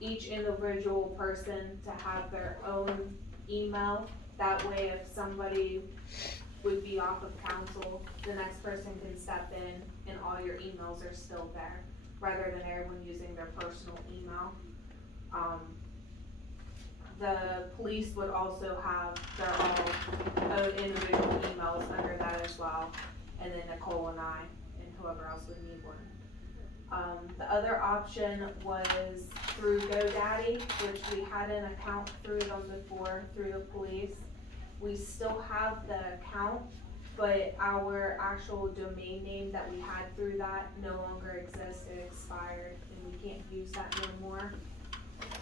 each individual person to have their own email. That way, if somebody would be off of council, the next person can step in and all your emails are still there, rather than everyone using their personal email. The police would also have their own individual emails under that as well, and then Nicole and I, and whoever else would need one. The other option was through GoDaddy, which we had an account through them before, through the police. We still have the account, but our actual domain name that we had through that no longer exists. It expired, and we can't use that no more.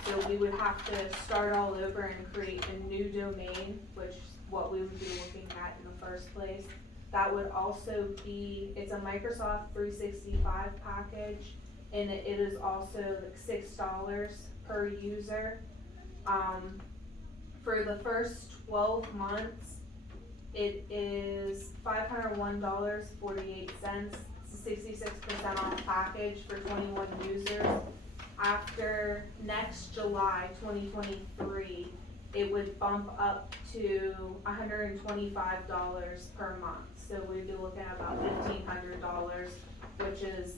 So we would have to start all over and create a new domain, which is what we would be looking at in the first place. That would also be, it's a Microsoft 365 package, and it is also like $6 per user. For the first 12 months, it is $501.48. It's a 66% off package for 21 users. After next July 2023, it would bump up to $125 per month. So we'd be looking at about $1,500, which is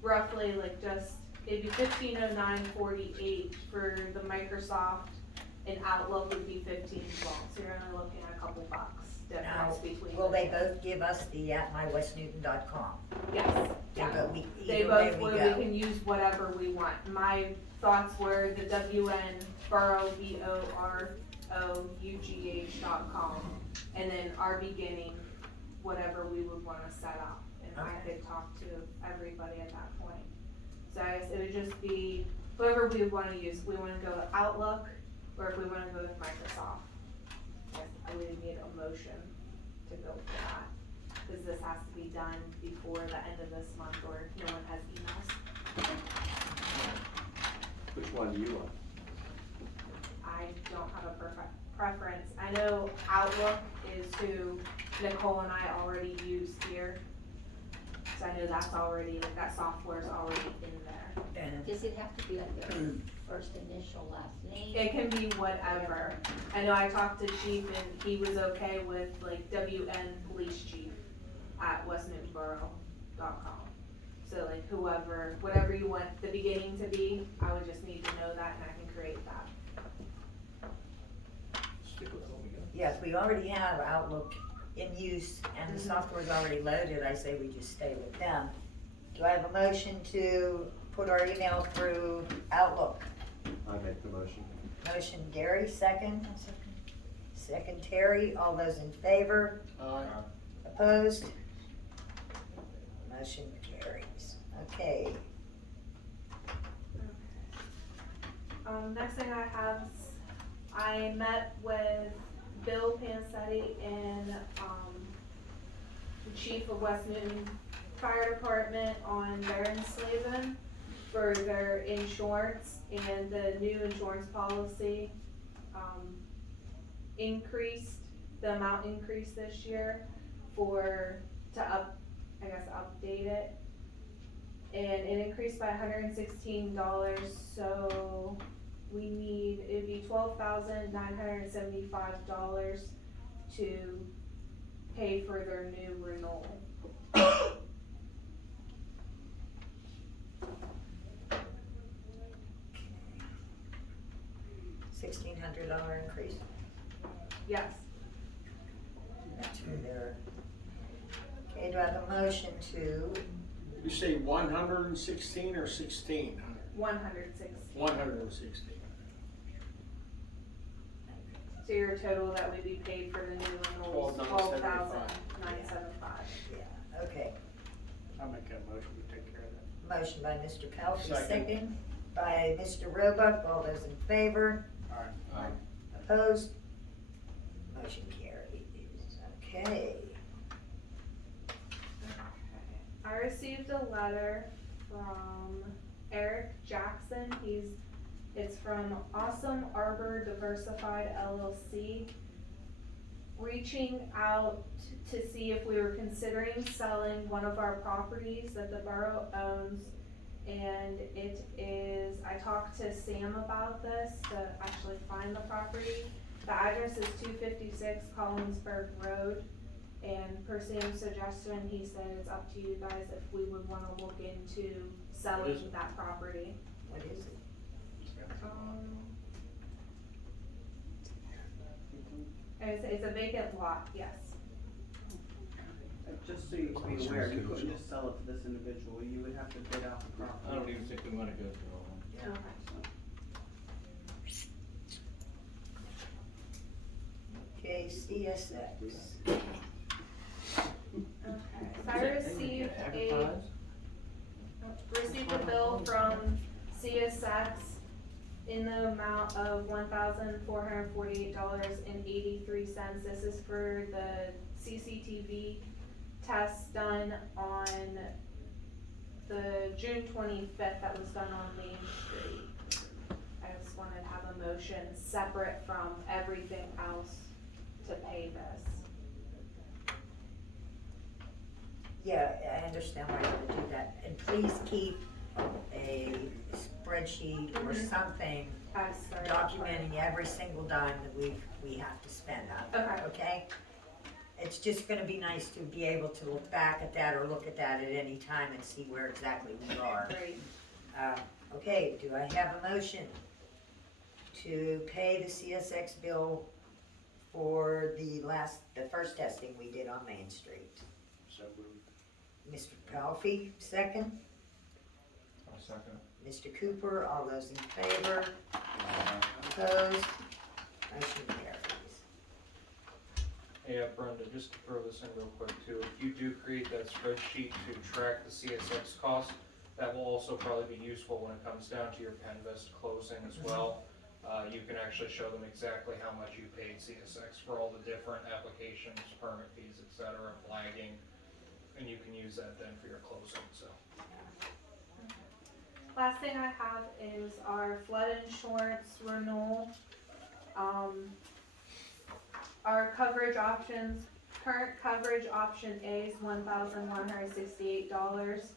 roughly like just, it'd be $1,509.48 for the Microsoft, and Outlook would be $1,512. So you're only looking at a couple bucks difference Now, between. will they both give us the @mywestnewton.com? Yes, yeah. They Either way both we would, go. we can use whatever we want. My thoughts were the WN Borough, BOROUGH.com, and then our beginning, whatever we would wanna set up, and I Okay. could talk to everybody at that point. So I guess it would just be whoever we would wanna use, if we wanna go with Outlook, or if we wanna go with Microsoft. I would need a motion to go for that, cause this has to be done before the end of this month, or no one has emails. Which one do you want? I don't have a preference. I know Outlook is who Nicole and I already use here. So I know that's already, that software's already in there. And Does it have to be like the first initial last name? It can be whatever. I know I talked to Chief and he was okay with like WN Police Chief at westnewtonborough.com. So like whoever, whatever you want the beginning to be, I would just need to know that and I can create that. Stick with what we got. yes, we already have Outlook in use and the software's already loaded, I say we just stay with them. Do I have a motion to put our email through Outlook? I make the motion. Motion Gary, second. Second Terry, all those in favor? Opposed? Motion carries. Okay. Next thing I have, I met with Bill Pancetti and, the chief of West Newton Fire Department on Baronslaven for their insurance, and the new insurance policy, the amount increased this year to update it. And it increased by $116, so it'd be $12,975 to pay for their new renewal. $1,600 increase. Yes. That's who they're. Okay, do I have a motion to, You say 116 or 16? 116. 116. So your total that would be paid for the new renewal is $12,975. yeah, okay. I'll make that motion to take care of that. Motion by Mr. Pelkey, Second. second by Mr. Roebuck, all those in favor? Alright. Opposed? Motion carries. Okay. I received a letter from Eric Jackson. It's from Awesome Arbor Diversified LLC, reaching out to see if we were considering selling one of our properties that the borough owns. And I talked to Sam about this to actually find the property. The address is 256 Collinsburg Road. And per Sam's suggestion, he said it's up to you guys if we would wanna look into selling that property. What is it? It's a vacant lot, yes. Just so you can be aware, you couldn't just sell it to this individual, you would have to bid out the property. I don't even think we wanna go through all that. Okay. Okay, CSX. Okay, so I received a bill from CSX in the amount of $1,448.83. This is for the CCTV test done on the June 25th that was done on Main Street. I just wanted to have a motion separate from everything else to pay this. Yeah, I understand why you would do that, and please keep a spreadsheet or something documenting every single dime that we have to spend on it, okay? It's just gonna be nice to be able to look back at that or look at that at any time and see where exactly we are. Great. Okay, do I have a motion to pay the CSX bill for the first testing we did on Main Street? So Mr. Pelfey, second. I'll second it. Mr. Cooper, all those in favor? Opposed? Motion carries. Hey, Brenda, just to throw this in real quick too, if you do create that spreadsheet to track the CSX cost, that will also probably be useful when it comes down to your Penvest closing as well. You can actually show them exactly how much you paid CSX for all the different applications, permit fees, et cetera, flagging, and you can use that then for your closing, so. Last thing I have is our flood insurance renewal. Our coverage options, current coverage option A is $1,168,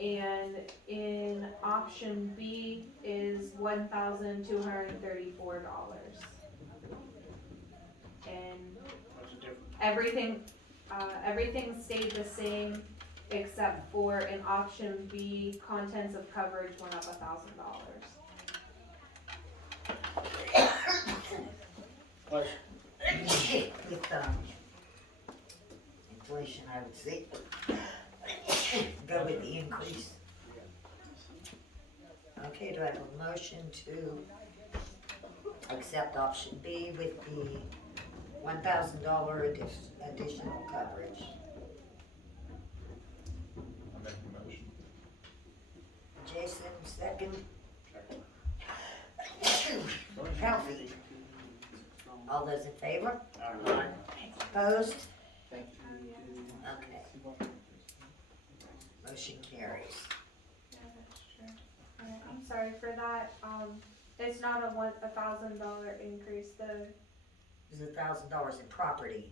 and in option B is $1,234. And everything stayed the same, except for in option B, contents of coverage went up $1,000. With, installation, I would say. Go with the increase. Okay, do I have a motion to accept option B with the $1,000 additional coverage? I make the motion. Jason, second. Ralphie, all those in favor? Opposed? Thank Okay. Motion carries. Yeah, that's true. Alright, I'm sorry for that, it's not a $1,000 increase, There's $1,000 in property.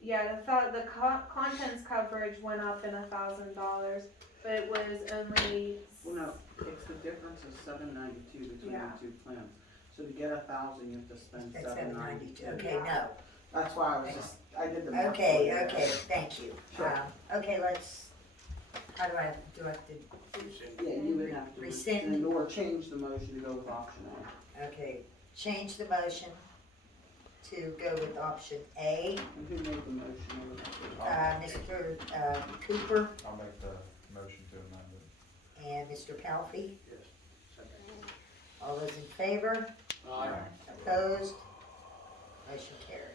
yeah, the contents coverage went up in $1,000, but it was only. Well, no, it's the difference of $792 between Yeah. the two plans. So to get 1,000, you have to spend That's $792. $792, okay, no. That's why I was just, I did the math. Okay, for you. okay, thank you. Sure. Okay, let's, how do I have to, Yeah, you would have to Rescind. rescind or change the motion to go with option A. okay, change the motion to go with option A. And who made the motion? I would have to- Mr. Cooper I'll make the motion to amend it. and Mr. Palfy. Yes. All those in favor? Aye. Opposed? Motion carries.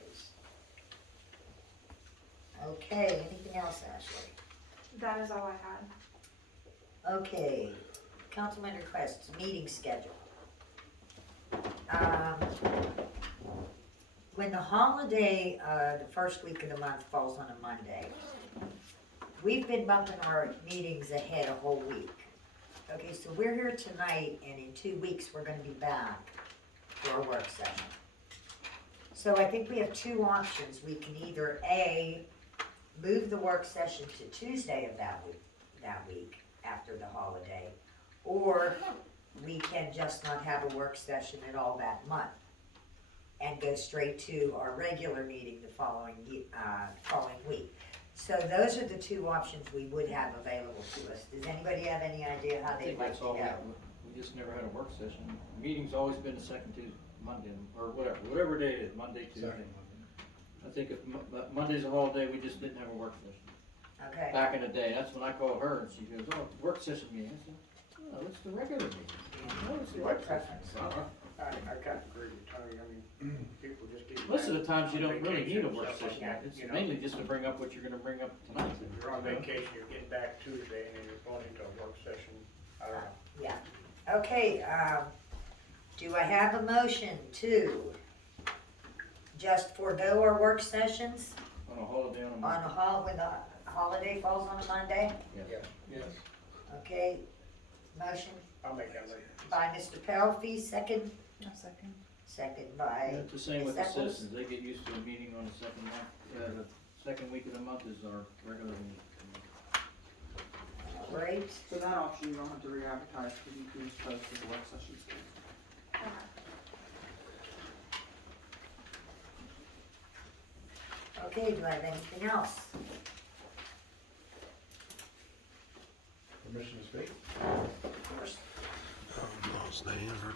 Okay, anything else, Ashley? That is all I had. Okay, councilman requests, meeting schedule. When the holiday, the first week of the month falls on a Monday, we've been bumping our meetings ahead a whole week. Okay, so we're here tonight, and in 2 weeks, we're gonna be back for a work session. So I think we have two options. We can either A, move the work session to Tuesday of that week after the holiday, or we can just not have a work session at all that month and go straight to our regular meeting the following week. So those are the two options we would have available to us. Does anybody have any idea how I they'd think like that's to all go? we just never had a work session. Meeting's always been the second Tuesday, Monday, or whatever day it is, Monday, Tuesday. I think if Monday's a holiday, we just didn't have a work session. Okay, Back in the day, that's when I called her and she goes, oh, work session meeting. I said, oh, it's the regular meeting. No, it's the work session. I kinda agree with Tony, I mean, people just keep. Most of the times you don't really need a work Stuff like session. that, It's you know? mainly just to bring up what you're gonna bring up tonight. If you're on vacation, you're getting back Tuesday and then you're going into a work session, I don't know. yeah. Okay, do I have a motion to just forego our work sessions On a holiday on a on Monday. when the holiday falls on a Monday? Yes. Yes. Okay, motion I'll make that motion. by Mr. Pelfey, second, A second. second by It's the same with the Ms. Eccles. citizens. They get used to a meeting on the second month. The second week of the month is our regular meeting. Great, So that option, you don't have to re-advertise, because you can just post as a work session. okay, do I have anything else? Permission to speak? Of course. Stay in for